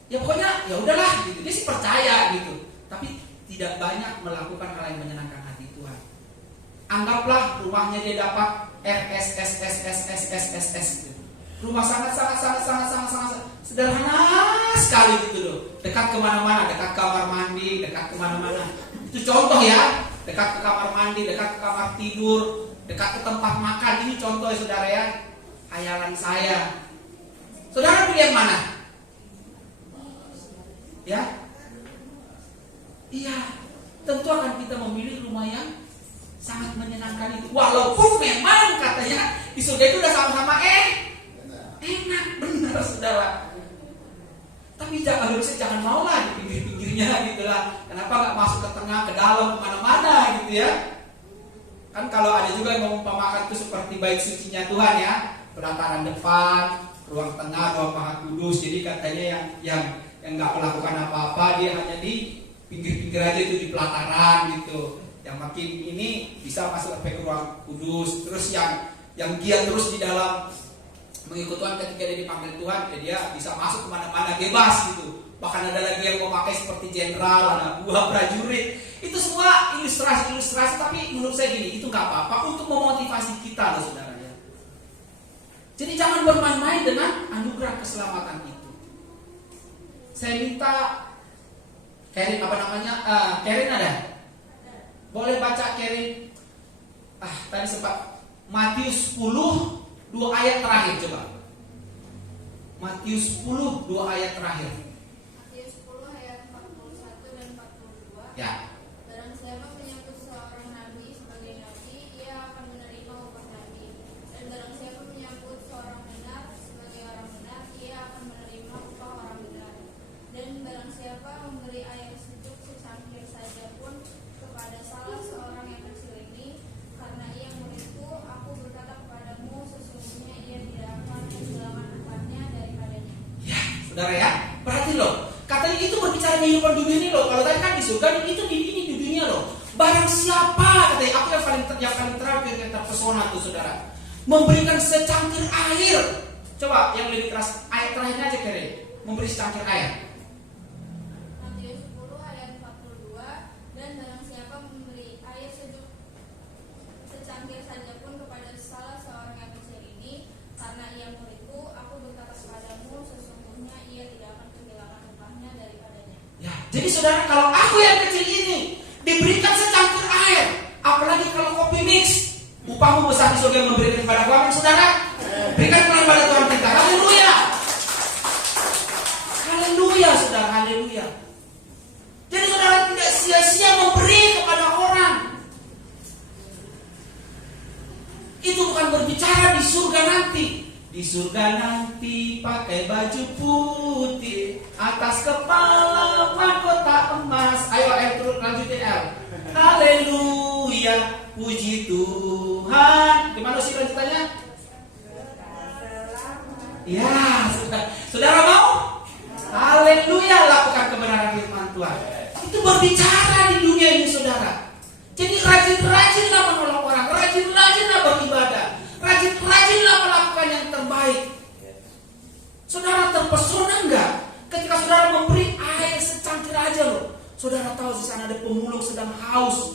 ya pokoknya ya udahlah gitu. Dia sih percaya gitu, tapi tidak banyak melakukan hal yang menyenangkan hati Tuhan. Anggaplah rumahnya dia dapat RSSSSSSSS gitu. Rumah sangat sederhana sekali gitu loh. Dekat kemana-mana, dekat kamar mandi, dekat kemana-mana. Itu contoh ya. Dekat ke kamar mandi, dekat ke kamar tidur, dekat ke tempat makan. Ini contoh ya saudara ya. Hayalan saya. Saudara pilih yang mana? Ya? Iya. Tentu akan kita memilih rumah yang sangat menyenangkan itu. Walaupun memang katanya di surga itu udah sama-sama enak, benar saudara. Tapi jangan maulah di pinggir-pinggirnya gitulah. Kenapa nggak masuk ke tengah, ke dalam, kemana-mana gitu ya? Kan kalau ada juga yang mengumpamakan itu seperti bait sucinya Tuhan ya, pelataran depan, ruang tengah, ruang Maha Kudus. Jadi katanya yang nggak melakukan apa-apa, dia hanya di pinggir-pinggir aja itu di pelataran gitu. Yang makin ini bisa masuk ke ruang kudus. Terus yang giat terus di dalam mengikut Tuhan ketika dia dipanggil Tuhan, dia bisa masuk kemana-mana bebas gitu. Bahkan ada lagi yang memakai seperti jenderal, anak buah, prajurit. Itu semua ilustrasi, tapi menurut saya gini, itu nggak apa-apa untuk memotivasi kita loh saudara ya. Jadi jangan bermain-main dengan anugerah keselamatan itu. Saya minta Karen Karen ada? Boleh baca Karen? Tadi sempat Matius 10 2 ayat terakhir coba. Matius 10 2 ayat terakhir. Matius 10 ayat 41 dan 42. Ya. Barang siapa menyambut seorang nabi sebagai nabi, ia akan menerima upah nabi. Dan barang siapa menyambut seorang benar sebagai orang benar, ia akan menerima upah orang benar. Dan barang siapa memberi air sejuk secangkir saja pun kepada salah seorang yang kecil ini, karena ia muridku, aku berkata kepadamu, sesungguhnya ia tidak akan kehilangan upahnya daripadanya. Ya, saudara ya, perhatian loh. Katanya itu berbicara kehidupan dunia ini loh. Kalau tadi kan di surga, itu di dunia loh. Barang siapa, katanya, aku yang paling terakhir yang terpesona tuh saudara, memberikan secangkir air. Coba yang lebih keras, ayat terakhirnya aja kere, memberi secangkir air. Matius 10 ayat 42. Dan barang siapa memberi air sejuk secangkir saja pun kepada salah seorang yang kecil ini, karena ia muridku, aku berkata kepadamu, sesungguhnya ia tidak akan kehilangan upahnya daripadanya. Ya, jadi saudara, kalau aku yang kecil ini diberikan secangkir air, apalagi kalau kopi mix, upahmu besar di surga yang memberikan kepada aku. Amin saudara. Berikan kepada Tuhan kita. Haleluya. Haleluya saudara, haleluya. Jadi saudara tidak sia-sia memberi kepada orang. Itu bukan berbicara di surga nanti. Di Di surga nanti pakai baju putih, atas kepala mahkota emas. Ayo terus lanjutin El. Haleluya, puji Tuhan. Gimana sih lanjutannya? Ya, saudara mau? Haleluya, lakukan kebenaran firman Tuhan. Itu berbicara di dunia ini, saudara. Jadi rajin-rajinlah menolong orang, rajin-rajinlah beribadah, rajin-rajinlah melakukan yang terbaik. Saudara terpesona enggak ketika saudara memberi air secangkir aja loh? Saudara tahu di sana ada pemulung sedang haus.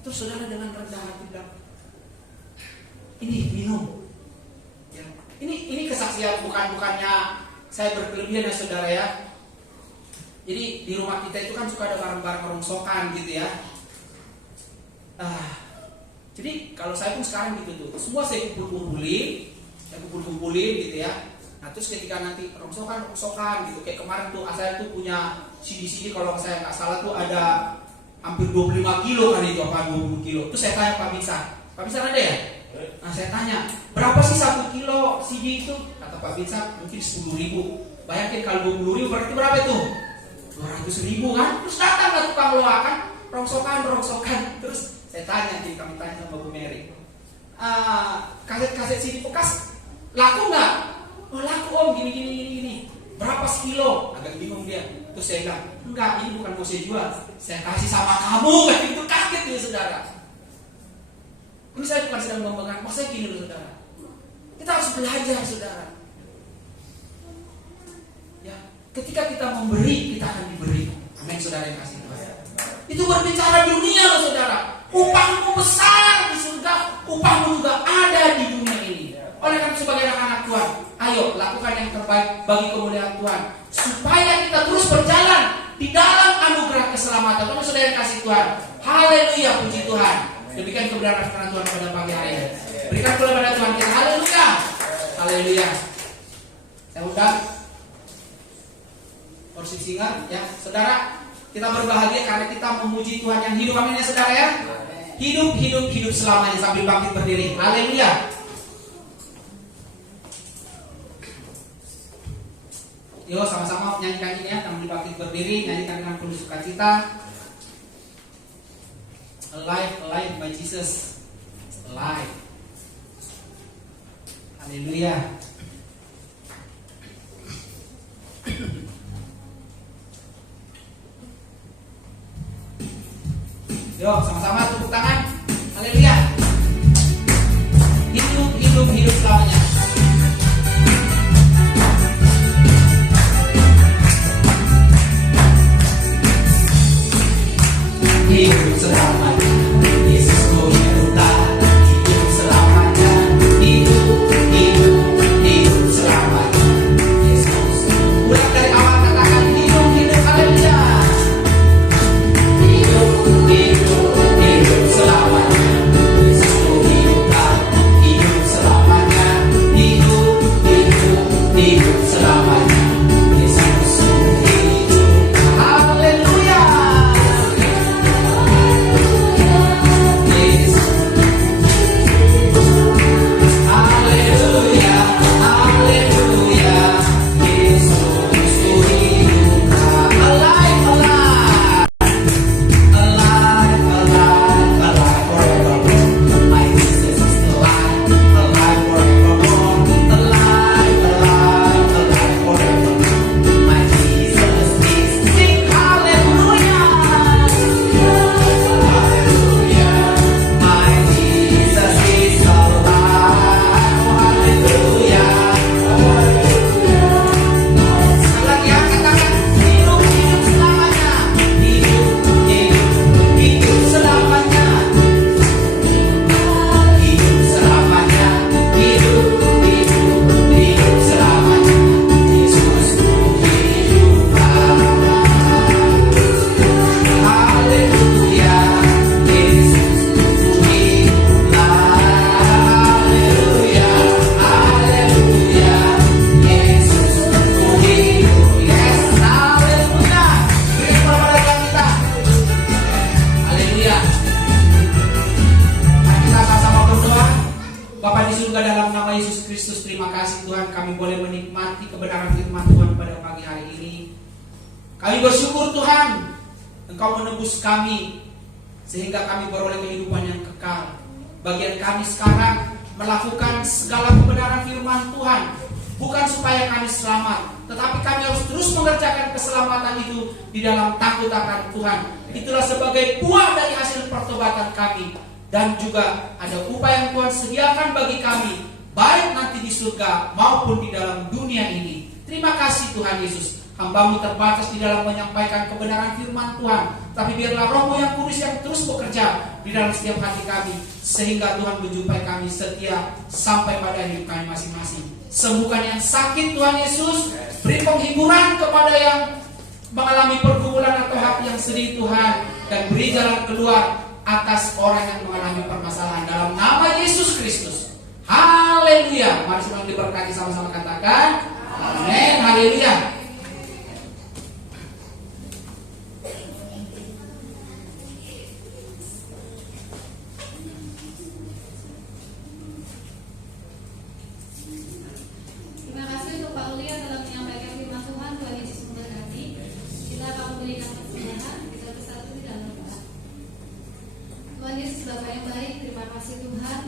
Terus saudara dengan rendah hati bilang, ini minum. Ya. Ini kesaksian bukannya saya berkelebihan ya saudara ya. Jadi di rumah kita itu kan suka ada barang-barang rongsokan gitu ya. Jadi kalau saya pun sekarang gitu tuh, semua saya kumpulin gitu ya. Nah terus ketika nanti rongsokan gitu, kayak kemarin tuh saya tuh punya CD kalau saya nggak salah tuh ada hampir 25 kilo kan itu, apa 20 kilo. Terus saya tanya Pak Binsan ada ya? Nah saya tanya, berapa sih 1 kilo CD itu? Kata Pak Binsan mungkin 10.000. Bayangin kalau 20.000 berarti berapa itu? 200.000 kan? Terus datang ke tukang loak kan, rongsokan. Terus saya tanya, jadi kami tanya sama Bu Mary, kaset CD bekas laku nggak? Oh laku om, gini. Berapa sekilo? Agak bingung dia. Terus saya bilang, enggak, ini bukan mau saya jual, saya kasih sama kamu. Itu kaget ya saudara. Ini saya bukan sedang membanggakan, maksudnya gini loh saudara. Kita harus belajar saudara. Ya, ketika kita memberi, kita akan diberi. Amin saudara yang kasih Tuhan. Itu berbicara dunia loh saudara. Upahmu besar di surga, upahmu juga ada di dunia ini. Oleh karena sebagai anak-anak Tuhan, ayo lakukan yang terbaik bagi kemuliaan Tuhan, supaya kita terus berjalan di dalam anugerah keselamatan. Teman saudara yang kasih Tuhan, haleluya, puji Tuhan. Demikian kebenaran firman Tuhan pada pagi hari ini. Berikan kepada Tuhan kita, haleluya, haleluya. Saya undang worship singer ya, saudara. Kita berbahagia karena kita memuji Tuhan yang hidup, amin ya saudara ya. Hidup selamanya sambil bangkit berdiri, haleluya. Yo sama-sama nyanyikan ini ya, sambil bangkit berdiri, nyanyikan dengan penuh sukacita. Alive by Jesus, alive. Haleluya. Yo sama-sama tepuk tangan, haleluya. Hidup selamanya. Hidup selamanya, Yesus ku hidup selamanya. Hidup selamanya, Yesus. Ulang dari awal katakan hidup, haleluya. Hidup selamanya, Yesus ku hidup selamanya. Hidup selamanya, Yesus ku hidup. Haleluya. Bapa di surga, dalam nama nama Yesus Kristus, terima kasih Tuhan kami boleh menikmati kebenaran firman Tuhan pada pagi hari ini. Kami bersyukur Tuhan, Engkau menebus kami sehingga kami beroleh kehidupan yang kekal. Bagian kami sekarang melakukan segala kebenaran firman Tuhan, bukan supaya kami selamat, tetapi kami harus terus mengerjakan keselamatan itu di dalam takut akan Tuhan. Itulah sebagai buah dari hasil pertobatan kami. Dan juga ada upah yang Tuhan sediakan bagi kami, baik nanti di surga maupun di dalam dunia ini. Terima kasih Tuhan Yesus. Hamba-Mu terbatas di dalam menyampaikan kebenaran firman Tuhan, tapi biarlah Roh-Mu yang kudus yang terus bekerja di dalam setiap hati kami, sehingga Tuhan menjumpai kami setia sampai pada hidup kami masing-masing. Sembuhkan yang sakit Tuhan Yesus, beri penghiburan kepada yang mengalami pergumulan atau hati yang sedih Tuhan, dan beri jalan keluar atas orang yang mengalami permasalahan dalam nama Yesus Kristus. Haleluya. Mari semua diberkati, sama-sama katakan amin. Haleluya. Terima kasih untuk Pak Uli yang telah menyampaikan firman Tuhan. Tuhan Yesus memberkati. Kita akan memberikan persembahan. Kita bersatu di dalam doa. Tuhan Yesus Bapa yang baik, terima kasih Tuhan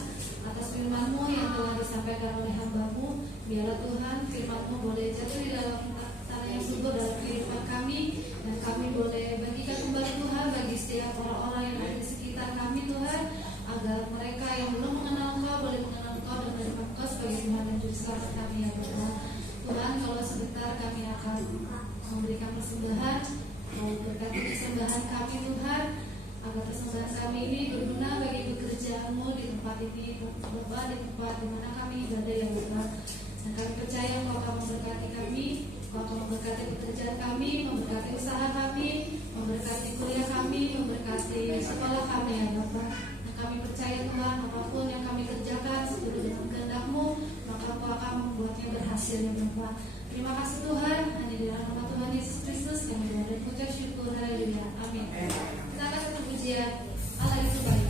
atas firman-Mu yang telah disampaikan oleh hamba-Mu. Biarlah Tuhan firman-Mu boleh jatuh di dalam tanah yang subur dalam kehidupan kami, dan kami boleh bagikan kembali Tuhan bagi setiap orang-orang yang ada di sekitar kami Tuhan, agar mereka yang belum mengenal Engkau boleh mengenal Engkau dan menerima Engkau sebagai Tuhan dan Juru Selamat kami yang berdoa. Tuhan, kalau sebentar kami akan memberikan persembahan, mau berkati persembahan kami Tuhan, agar persembahan kami ini berguna bagi pekerjaan-Mu di tempat ini, Bapa, di tempat di mana kami ibadah yang Bapa. Dan kami percaya Engkau akan memberkati kami, Engkau akan memberkati pekerjaan kami, memberkati usaha kami, memberkati kuliah kami, memberkati sekolah kami ya Bapa. Dan kami percaya Tuhan, apapun yang kami kerjakan sesuai dengan kehendak-Mu, maka Engkau akan membuatnya berhasil ya Bapa. Terima kasih Tuhan, hanya di dalam nama Tuhan Yesus Kristus kami boleh mengucap syukur. Haleluya. Amin. Kita akan satu pujian Allah itu baik.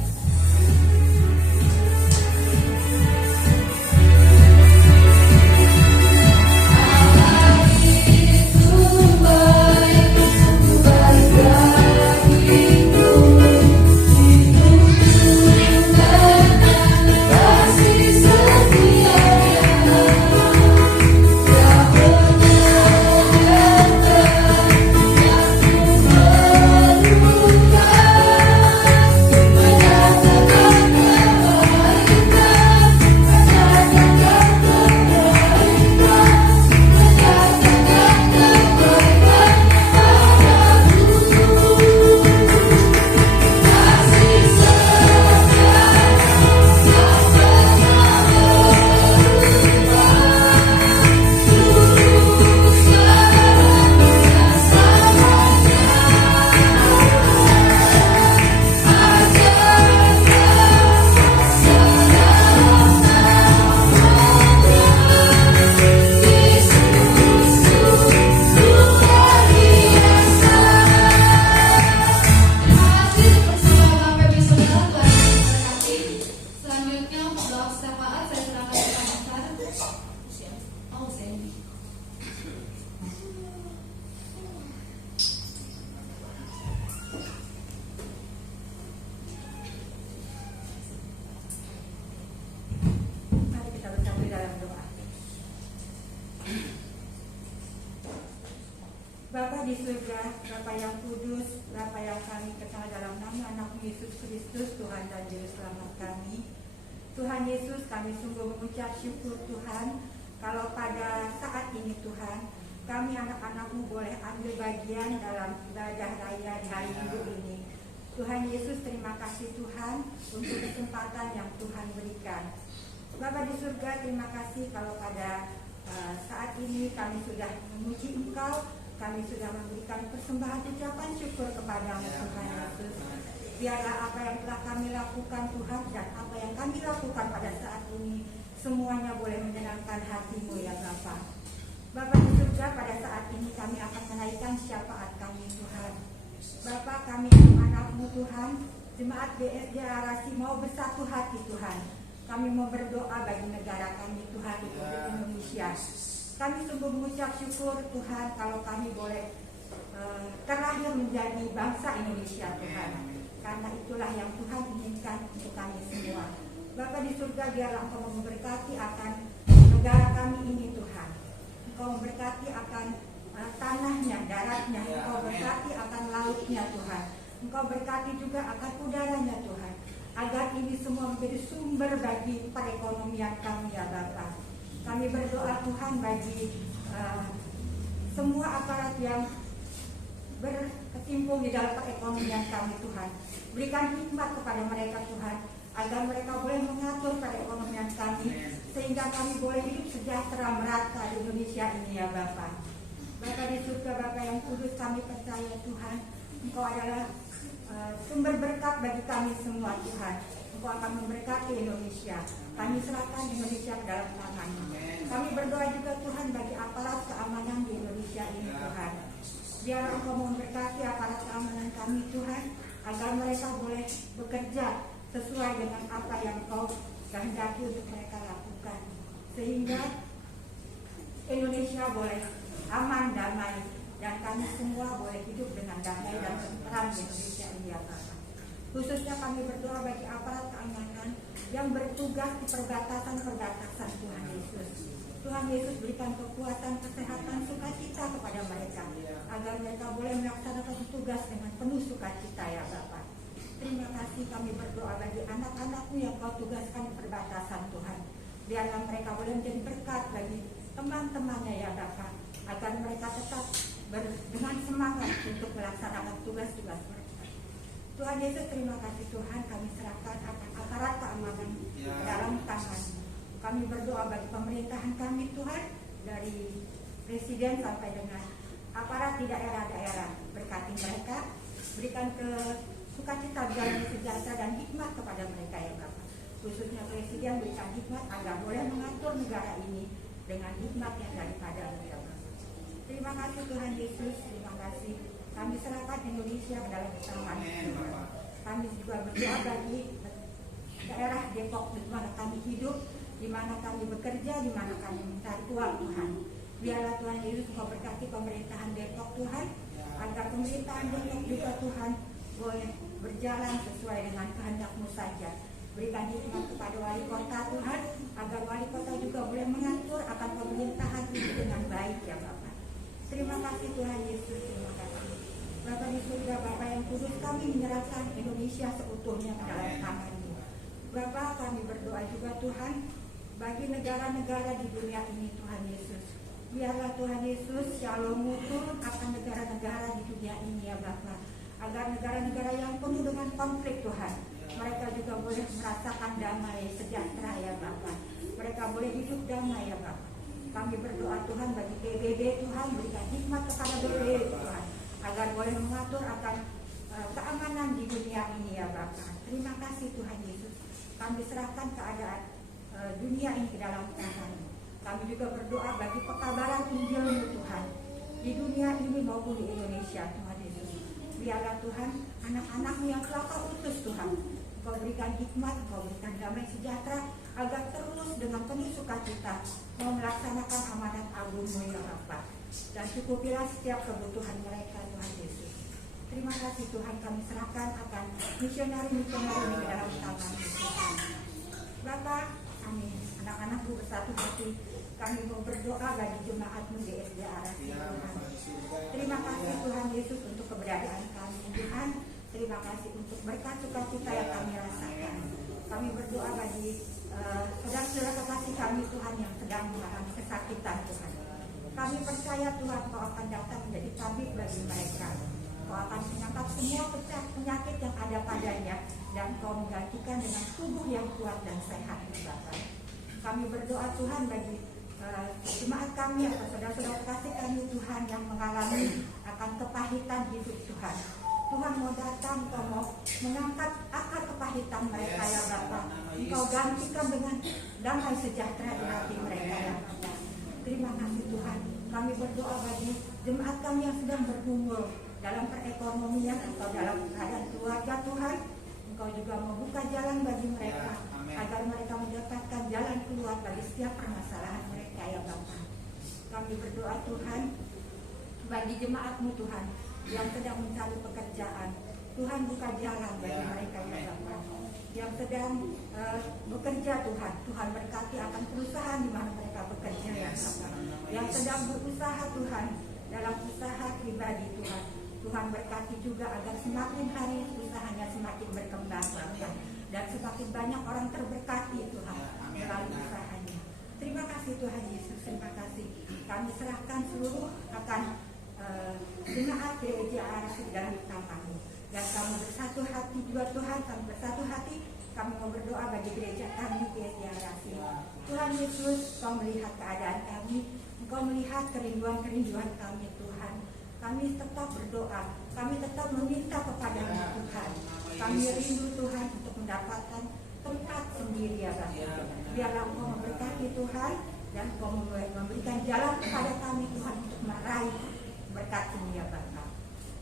Bapa di surga, Bapa yang kudus, Bapa yang kami kenal dalam nama anak Yesus Kristus, Tuhan dan Juru Selamat kami. Tuhan Yesus, kami sungguh mengucap syukur Tuhan, kalau pada saat ini Tuhan, kami anak-anak-Mu boleh ambil bagian dalam ibadah raya di hari Minggu ini. Tuhan Yesus, terima kasih Tuhan untuk kesempatan yang Tuhan berikan. Bapa di surga, terima kasih kalau pada saat ini kami sudah memuji Engkau, kami sudah memberikan persembahan ucapan syukur kepada-Mu Tuhan Yesus. Biarlah apa yang telah kami lakukan Tuhan dan apa yang kami lakukan pada saat ini semuanya boleh menyenangkan hati-Mu ya Bapa. Bapa di surga, pada saat ini kami akan menaikkan syafaat kami Tuhan. Bapa, kami anak-Mu Tuhan, jemaat BSD Arasi mau bersatu hati Tuhan. Kami mau berdoa bagi negara kami Tuhan, Republik Indonesia. Kami sungguh mengucap syukur Tuhan kalau kami boleh terlahir menjadi bangsa Indonesia Tuhan. Karena itulah yang Tuhan inginkan untuk kami semua. Bapa di surga, biarlah Engkau memberkati akan negara kami ini Tuhan. Engkau memberkati akan tanahnya, daratnya. Engkau berkati akan lautnya Tuhan. Engkau berkati juga akan udaranya Tuhan. Agar ini semua menjadi sumber bagi perekonomian kami ya Bapa. Kami berdoa Tuhan bagi semua aparat yang berkecimpung di dalam perekonomian kami Tuhan. Berikan hikmat kepada mereka Tuhan, agar mereka boleh mengatur perekonomian kami, sehingga kami boleh hidup sejahtera merata di Indonesia ini ya Bapa. Bapa di surga, Bapa yang kudus, kami percaya Tuhan, Engkau adalah sumber berkat bagi kami semua Tuhan. Engkau akan memberkati Indonesia. Kami serahkan Indonesia ke dalam tangan-Mu. Kami berdoa juga Tuhan bagi aparat keamanan di Indonesia ini Tuhan. Biar Engkau memberkati aparat keamanan kami Tuhan, agar mereka boleh bekerja sesuai dengan apa yang Engkau kehendaki untuk mereka lakukan, sehingga Indonesia boleh aman, damai, dan kami semua boleh hidup dengan damai dan tentram di Indonesia ini ya Bapak. Khususnya kami berdoa bagi aparat keamanan yang bertugas di perbatasan-perbatasan Tuhan Yesus. Tuhan Yesus berikan kekuatan, kesehatan, sukacita kepada mereka, agar mereka boleh melaksanakan tugas dengan penuh sukacita ya Bapak. Terima kasih, kami berdoa bagi anak-anak-Mu yang Kau tugaskan di perbatasan Tuhan. Biarlah mereka boleh menjadi berkat bagi teman-temannya ya Bapak, agar mereka tetap dengan semangat untuk melaksanakan tugas-tugas mereka. Tuhan Yesus, terima kasih Tuhan, kami serahkan akan aparat keamanan dalam tangan-Mu. Kami berdoa bagi pemerintahan kami Tuhan, dari presiden sampai dengan aparat di daerah-daerah. Berkati mereka, berikan sukacita, damai, sejahtera dan hikmat kepada mereka ya Bapak. Khususnya presiden, berikan hikmat agar boleh mengatur negara ini dengan hikmat yang daripada-Mu ya Bapak. Terima kasih Tuhan Yesus, terima kasih. Kami serahkan Indonesia ke dalam tangan Tuhan. Kami juga berdoa bagi daerah Depok di mana kami hidup, di mana kami bekerja, di mana kami mencari uang Tuhan. Biarlah Tuhan Yesus Engkau berkati pemerintahan Depok Tuhan, agar pemerintahan Depok juga Tuhan boleh berjalan sesuai dengan kehendak-Mu saja. Berikan hikmat kepada wali kota Tuhan, agar wali kota juga boleh mengatur akan pemerintahan ini dengan baik ya Bapak. Terima kasih Tuhan Yesus, terima kasih. Bapa di surga, Bapa yang kudus, kami menyerahkan Indonesia seutuhnya ke dalam tangan-Mu. Bapa, kami berdoa juga Tuhan bagi negara-negara di dunia ini Tuhan Yesus. Biarlah Tuhan Yesus Shalom-Mu turun akan negara-negara di dunia ini ya Bapa, agar negara-negara yang penuh dengan konflik Tuhan, mereka juga boleh merasakan damai sejahtera ya Bapa. Mereka boleh hidup damai ya Bapa. Kami berdoa Tuhan bagi PBB Tuhan, berikan hikmat kepada PBB Tuhan, agar boleh mengatur akan keamanan di dunia ini ya Bapa. Terima kasih Tuhan Yesus. Kami serahkan keadaan dunia ini ke dalam tangan-Mu. Kami juga berdoa bagi pekabaran Injil-Mu Tuhan, di dunia ini maupun di Indonesia Tuhan Yesus. Biarlah Tuhan anak-anak-Mu yang telah Kau utus Tuhan, Kau berikan hikmat, Kau berikan damai sejahtera, agar terus dengan penuh sukacita mau melaksanakan amanat agung-Mu ya Bapa. Dan cukupilah setiap kebutuhan mereka Tuhan Yesus. Terima kasih Tuhan, kami serahkan akan misionari-misionari ini ke dalam tangan-Mu Tuhan. Bapa, amin. Anak-anakku bersatu hati, kami mau berdoa bagi jemaat-Mu di SDA Tuhan. Terima kasih Tuhan Yesus untuk keberadaan kami Tuhan. Terima kasih untuk berkat sukacita yang kami rasakan. Kami berdoa bagi saudara-saudara kekasih kami Tuhan yang sedang mengalami kesakitan Tuhan. Kami percaya Tuhan Kau akan datang menjadi tabib bagi mereka. Kau akan mengangkat semua penyakit yang ada padanya, dan Kau menggantikan dengan tubuh yang kuat dan sehat Bapa. Kami berdoa Tuhan bagi jemaat kami atau saudara-saudara kasih kami Tuhan yang mengalami akan kepahitan hidup Tuhan. Tuhan mau datang, Kau mau mengangkat akar kepahitan mereka ya Bapa. Kau gantikan dengan damai sejahtera di hati mereka ya Bapa. Terima kasih Tuhan. Kami berdoa bagi jemaat kami yang sedang bergumul dalam perekonomian atau dalam keadaan keluarga Tuhan. Engkau juga membuka jalan bagi mereka, Ya, amin. agar mereka mendapatkan jalan keluar dari setiap permasalahan mereka, ya Bapa. Kami berdoa Tuhan, bagi jemaat-Mu Tuhan, yang sedang mencari pekerjaan. Tuhan buka jalan bagi Ya, mereka, ya amin. Bapa. Yang sedang bekerja Tuhan, Tuhan berkati akan perusahaan di mana mereka bekerja, ya Yes, Bapa. dalam nama Yang Yesus. sedang berusaha Tuhan, dalam usaha pribadi Tuhan, Tuhan berkati juga agar semakin hari usahanya semakin berkembang, Bapa. Dan semakin banyak orang terberkati Tuhan Ya, amin. melalui usahanya. Terima kasih Tuhan Yesus, terima kasih. Kami serahkan seluruh akan jemaat gereja Arasi dalam tangan-Mu. Dan kami bersatu hati juga Tuhan, kami bersatu hati, kami mau berdoa bagi gereja kami gereja Arasi. Tuhan Yesus, Kau melihat keadaan kami, Engkau melihat kerinduan-kerinduan kami Tuhan. Kami tetap berdoa, kami tetap meminta kepada-Mu Tuhan. Kami rindu Tuhan untuk mendapatkan tempat sendiri, ya Bapa. Biarlah Engkau memberkati Tuhan dan Engkau memberikan jalan kepada kami Tuhan untuk meraih berkat-Mu, ya Bapa.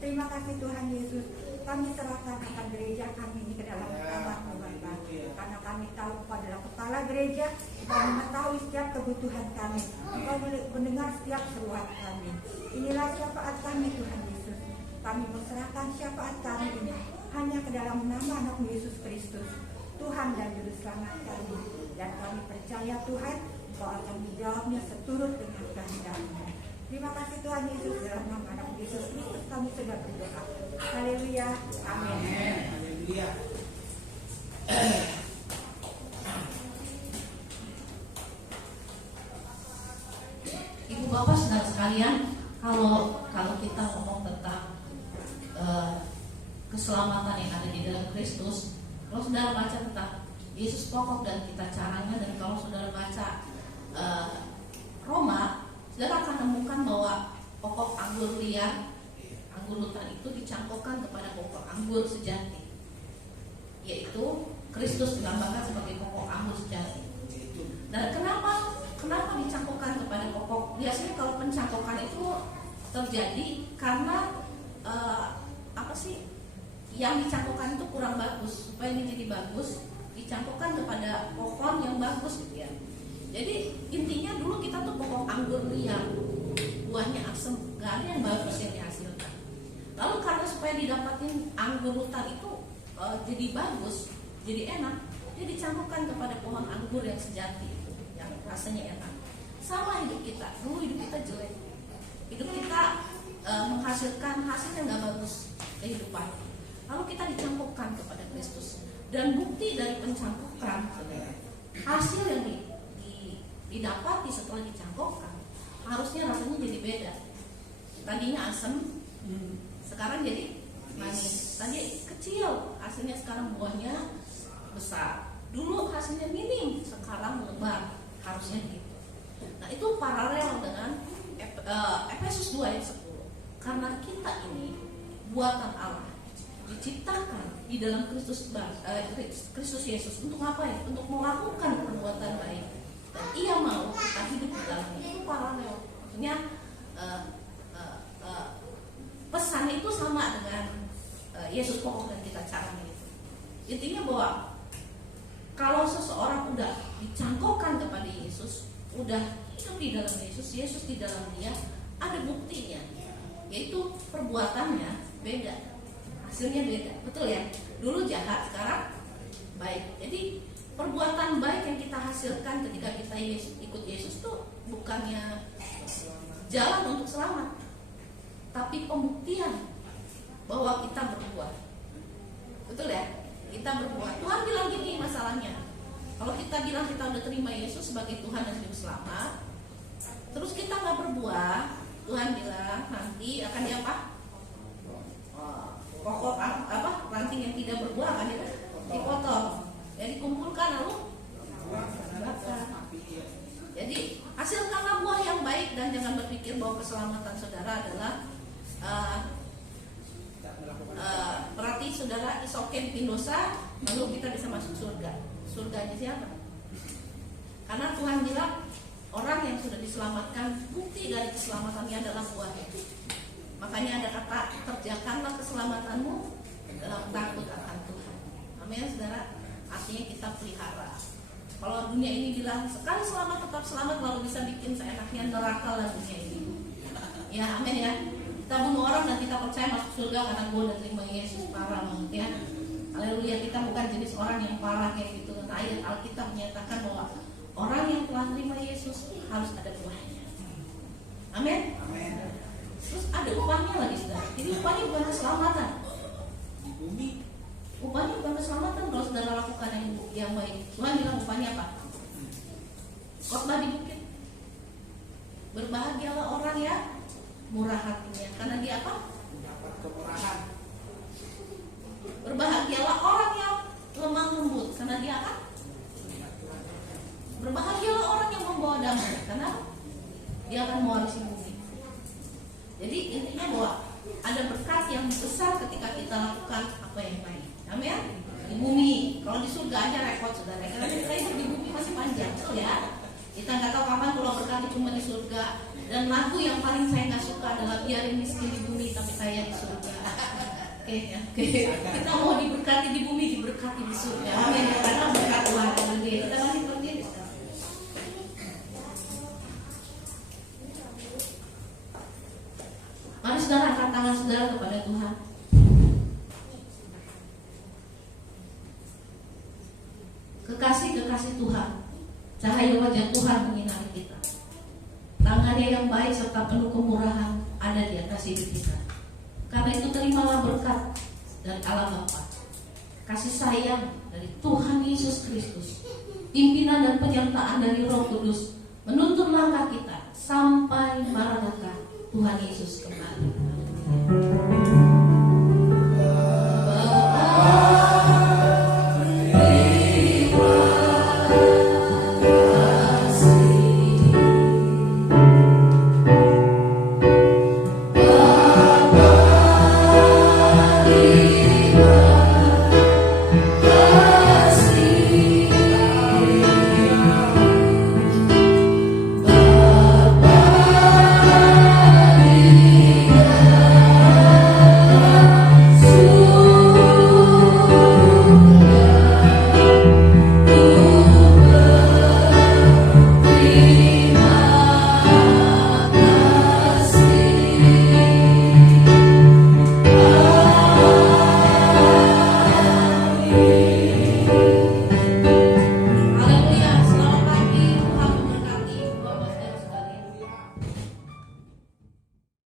Terima kasih Tuhan Yesus. Kami serahkan akan gereja kami ini ke dalam tangan-Mu, Bapa. Karena kami tahu Engkau adalah kepala gereja, Engkau mengetahui setiap kebutuhan kami, Engkau mendengar setiap seruan kami. Inilah syafaat kami Tuhan Yesus. Kami berserahkan syafaat kami ini hanya ke dalam nama anak Yesus Kristus, Tuhan dan Juru Selamat kami. Dan kami percaya Tuhan, Engkau akan menjawabnya seturut dengan kehendak-Mu. Terima kasih Tuhan Yesus, dalam nama anak Yesus Kristus kami sudah berdoa. Haleluya. Amin. Amin. Haleluya. Ibu Bapak saudara sekalian, kalau kita ngomong tentang keselamatan yang ada di dalam Kristus, kalau saudara baca tentang Yesus pokok dan kita caranya, dan kalau saudara baca Roma, saudara akan menemukan bahwa pokok anggur liar, anggur hutan itu dicangkokkan kepada pokok anggur sejati, yaitu Kristus dilambangkan sebagai pokok anggur sejati. Dan kenapa dicangkokkan kepada pokok? Biasanya kalau pencangkokan itu terjadi karena yang dicangkokkan itu kurang bagus. Supaya ini jadi bagus, dicangkokkan kepada pohon yang bagus gitu ya. Jadi intinya dulu kita tuh pokok anggur liar, buahnya asam, gak ada yang bagus yang dihasilkan. Lalu karena supaya didapatin anggur hutan itu jadi bagus, jadi enak, dia dicangkokkan kepada pohon anggur yang sejati, yang rasanya enak. Sama hidup kita, dulu hidup kita jelek, hidup kita menghasilkan hasil yang gak bagus kehidupan. Lalu kita dicangkokkan kepada Kristus, dan bukti dari pencangkokan, hasil yang didapati setelah dicangkokkan, harusnya rasanya jadi beda. Tadinya asam, sekarang jadi manis. Tadi kecil, hasilnya sekarang buahnya besar. Dulu hasilnya minim, sekarang lebar, harusnya gitu. Nah itu paralel dengan Efesus 2 ayat 10. Karena kita ini buatan Allah, diciptakan di dalam Kristus Yesus untuk apa ya? Untuk melakukan perbuatan baik. Dan Ia mau kita hidup di dalamnya. Itu paralel. Maksudnya pesannya itu sama dengan Yesus pokok dan kita caranya itu. Intinya bahwa kalau seseorang udah dicangkokkan kepada Yesus, udah hidup di dalam Yesus, Yesus di dalam dia, ada buktinya, yaitu perbuatannya beda, hasilnya beda, betul ya? Dulu jahat, sekarang baik. Jadi perbuatan baik yang kita hasilkan ketika kita ikut Yesus tuh bukannya jalan untuk selamat, tapi pembuktian bahwa kita berbuat, betul ya? Kita berbuat. Tuhan bilang gini masalahnya, kalau kita bilang kita udah terima Yesus sebagai Tuhan dan Juru Selamat, terus kita nggak berbuat, Tuhan bilang nanti akan diapa? Pokok ranting yang tidak berbuah akan dipotong, ya dikumpulkan lalu bakar. Jadi hasilkanlah buah yang baik dan jangan berpikir bahwa keselamatan saudara adalah berarti saudara isoke bikin dosa lalu kita bisa masuk surga. Surganya siapa? Karena Tuhan bilang orang yang sudah diselamatkan, bukti dari keselamatannya adalah buahnya. Makanya ada kata, kerjakanlah keselamatanmu dalam takut akan Tuhan. Amin, saudara. Artinya kita pelihara. Kalau dunia ini bilang sekali selamat tetap selamat, lalu bisa bikin seenaknya neraka lah dunia ini. Ya, amin ya. Kita bunuh orang dan kita percaya masuk surga karena gue udah terima Yesus, parah banget ya. Haleluya, kita bukan jenis orang yang parah kayak gitu. Nah, ayat Alkitab menyatakan bahwa orang yang telah terima Yesus harus ada buahnya. Amin. Amin. Terus ada upahnya lagi, saudara. Jadi upahnya bukan keselamatan. Di bumi Upahnya bukan keselamatan kalau saudara lakukan yang baik. Tuhan bilang upahnya apa? Khotbah di bukit. Berbahagialah orang yang murah hatinya, karena dia apa? dapat kemurahan. Berbahagialah orang yang lemah lembut, karena dia apa? Berbahagialah orang yang membawa damai, karena dia akan mewarisi bumi. Jadi intinya bahwa ada berkat yang besar ketika kita lakukan apa yang baik. Amin. Di bumi, kalau di surga aja repot, saudara. Karena kita hidup di bumi masih panjang, betul ya. Kita nggak tahu kapan kalau berkati cuma di surga. Dan lagu yang paling saya nggak suka adalah biarin miskin di bumi tapi kaya di surga. Oke, ya. Kita mau diberkati di bumi, diberkati di surga. Amin. Karena berkat Tuhan yang gede. Kita masih berdiri. Mari saudara angkat tangan saudara kepada Tuhan. Kekasih-kekasih Tuhan, cahaya wajah Tuhan menyinari kita. Tangannya yang baik serta penuh kemurahan ada di atas hidup kita. Karena itu terimalah berkat dari Allah Bapa, kasih sayang dari Tuhan Yesus Kristus, pimpinan dan penyertaan dari Roh Kudus menuntun langkah kita sampai Maranatha Tuhan Yesus kembali.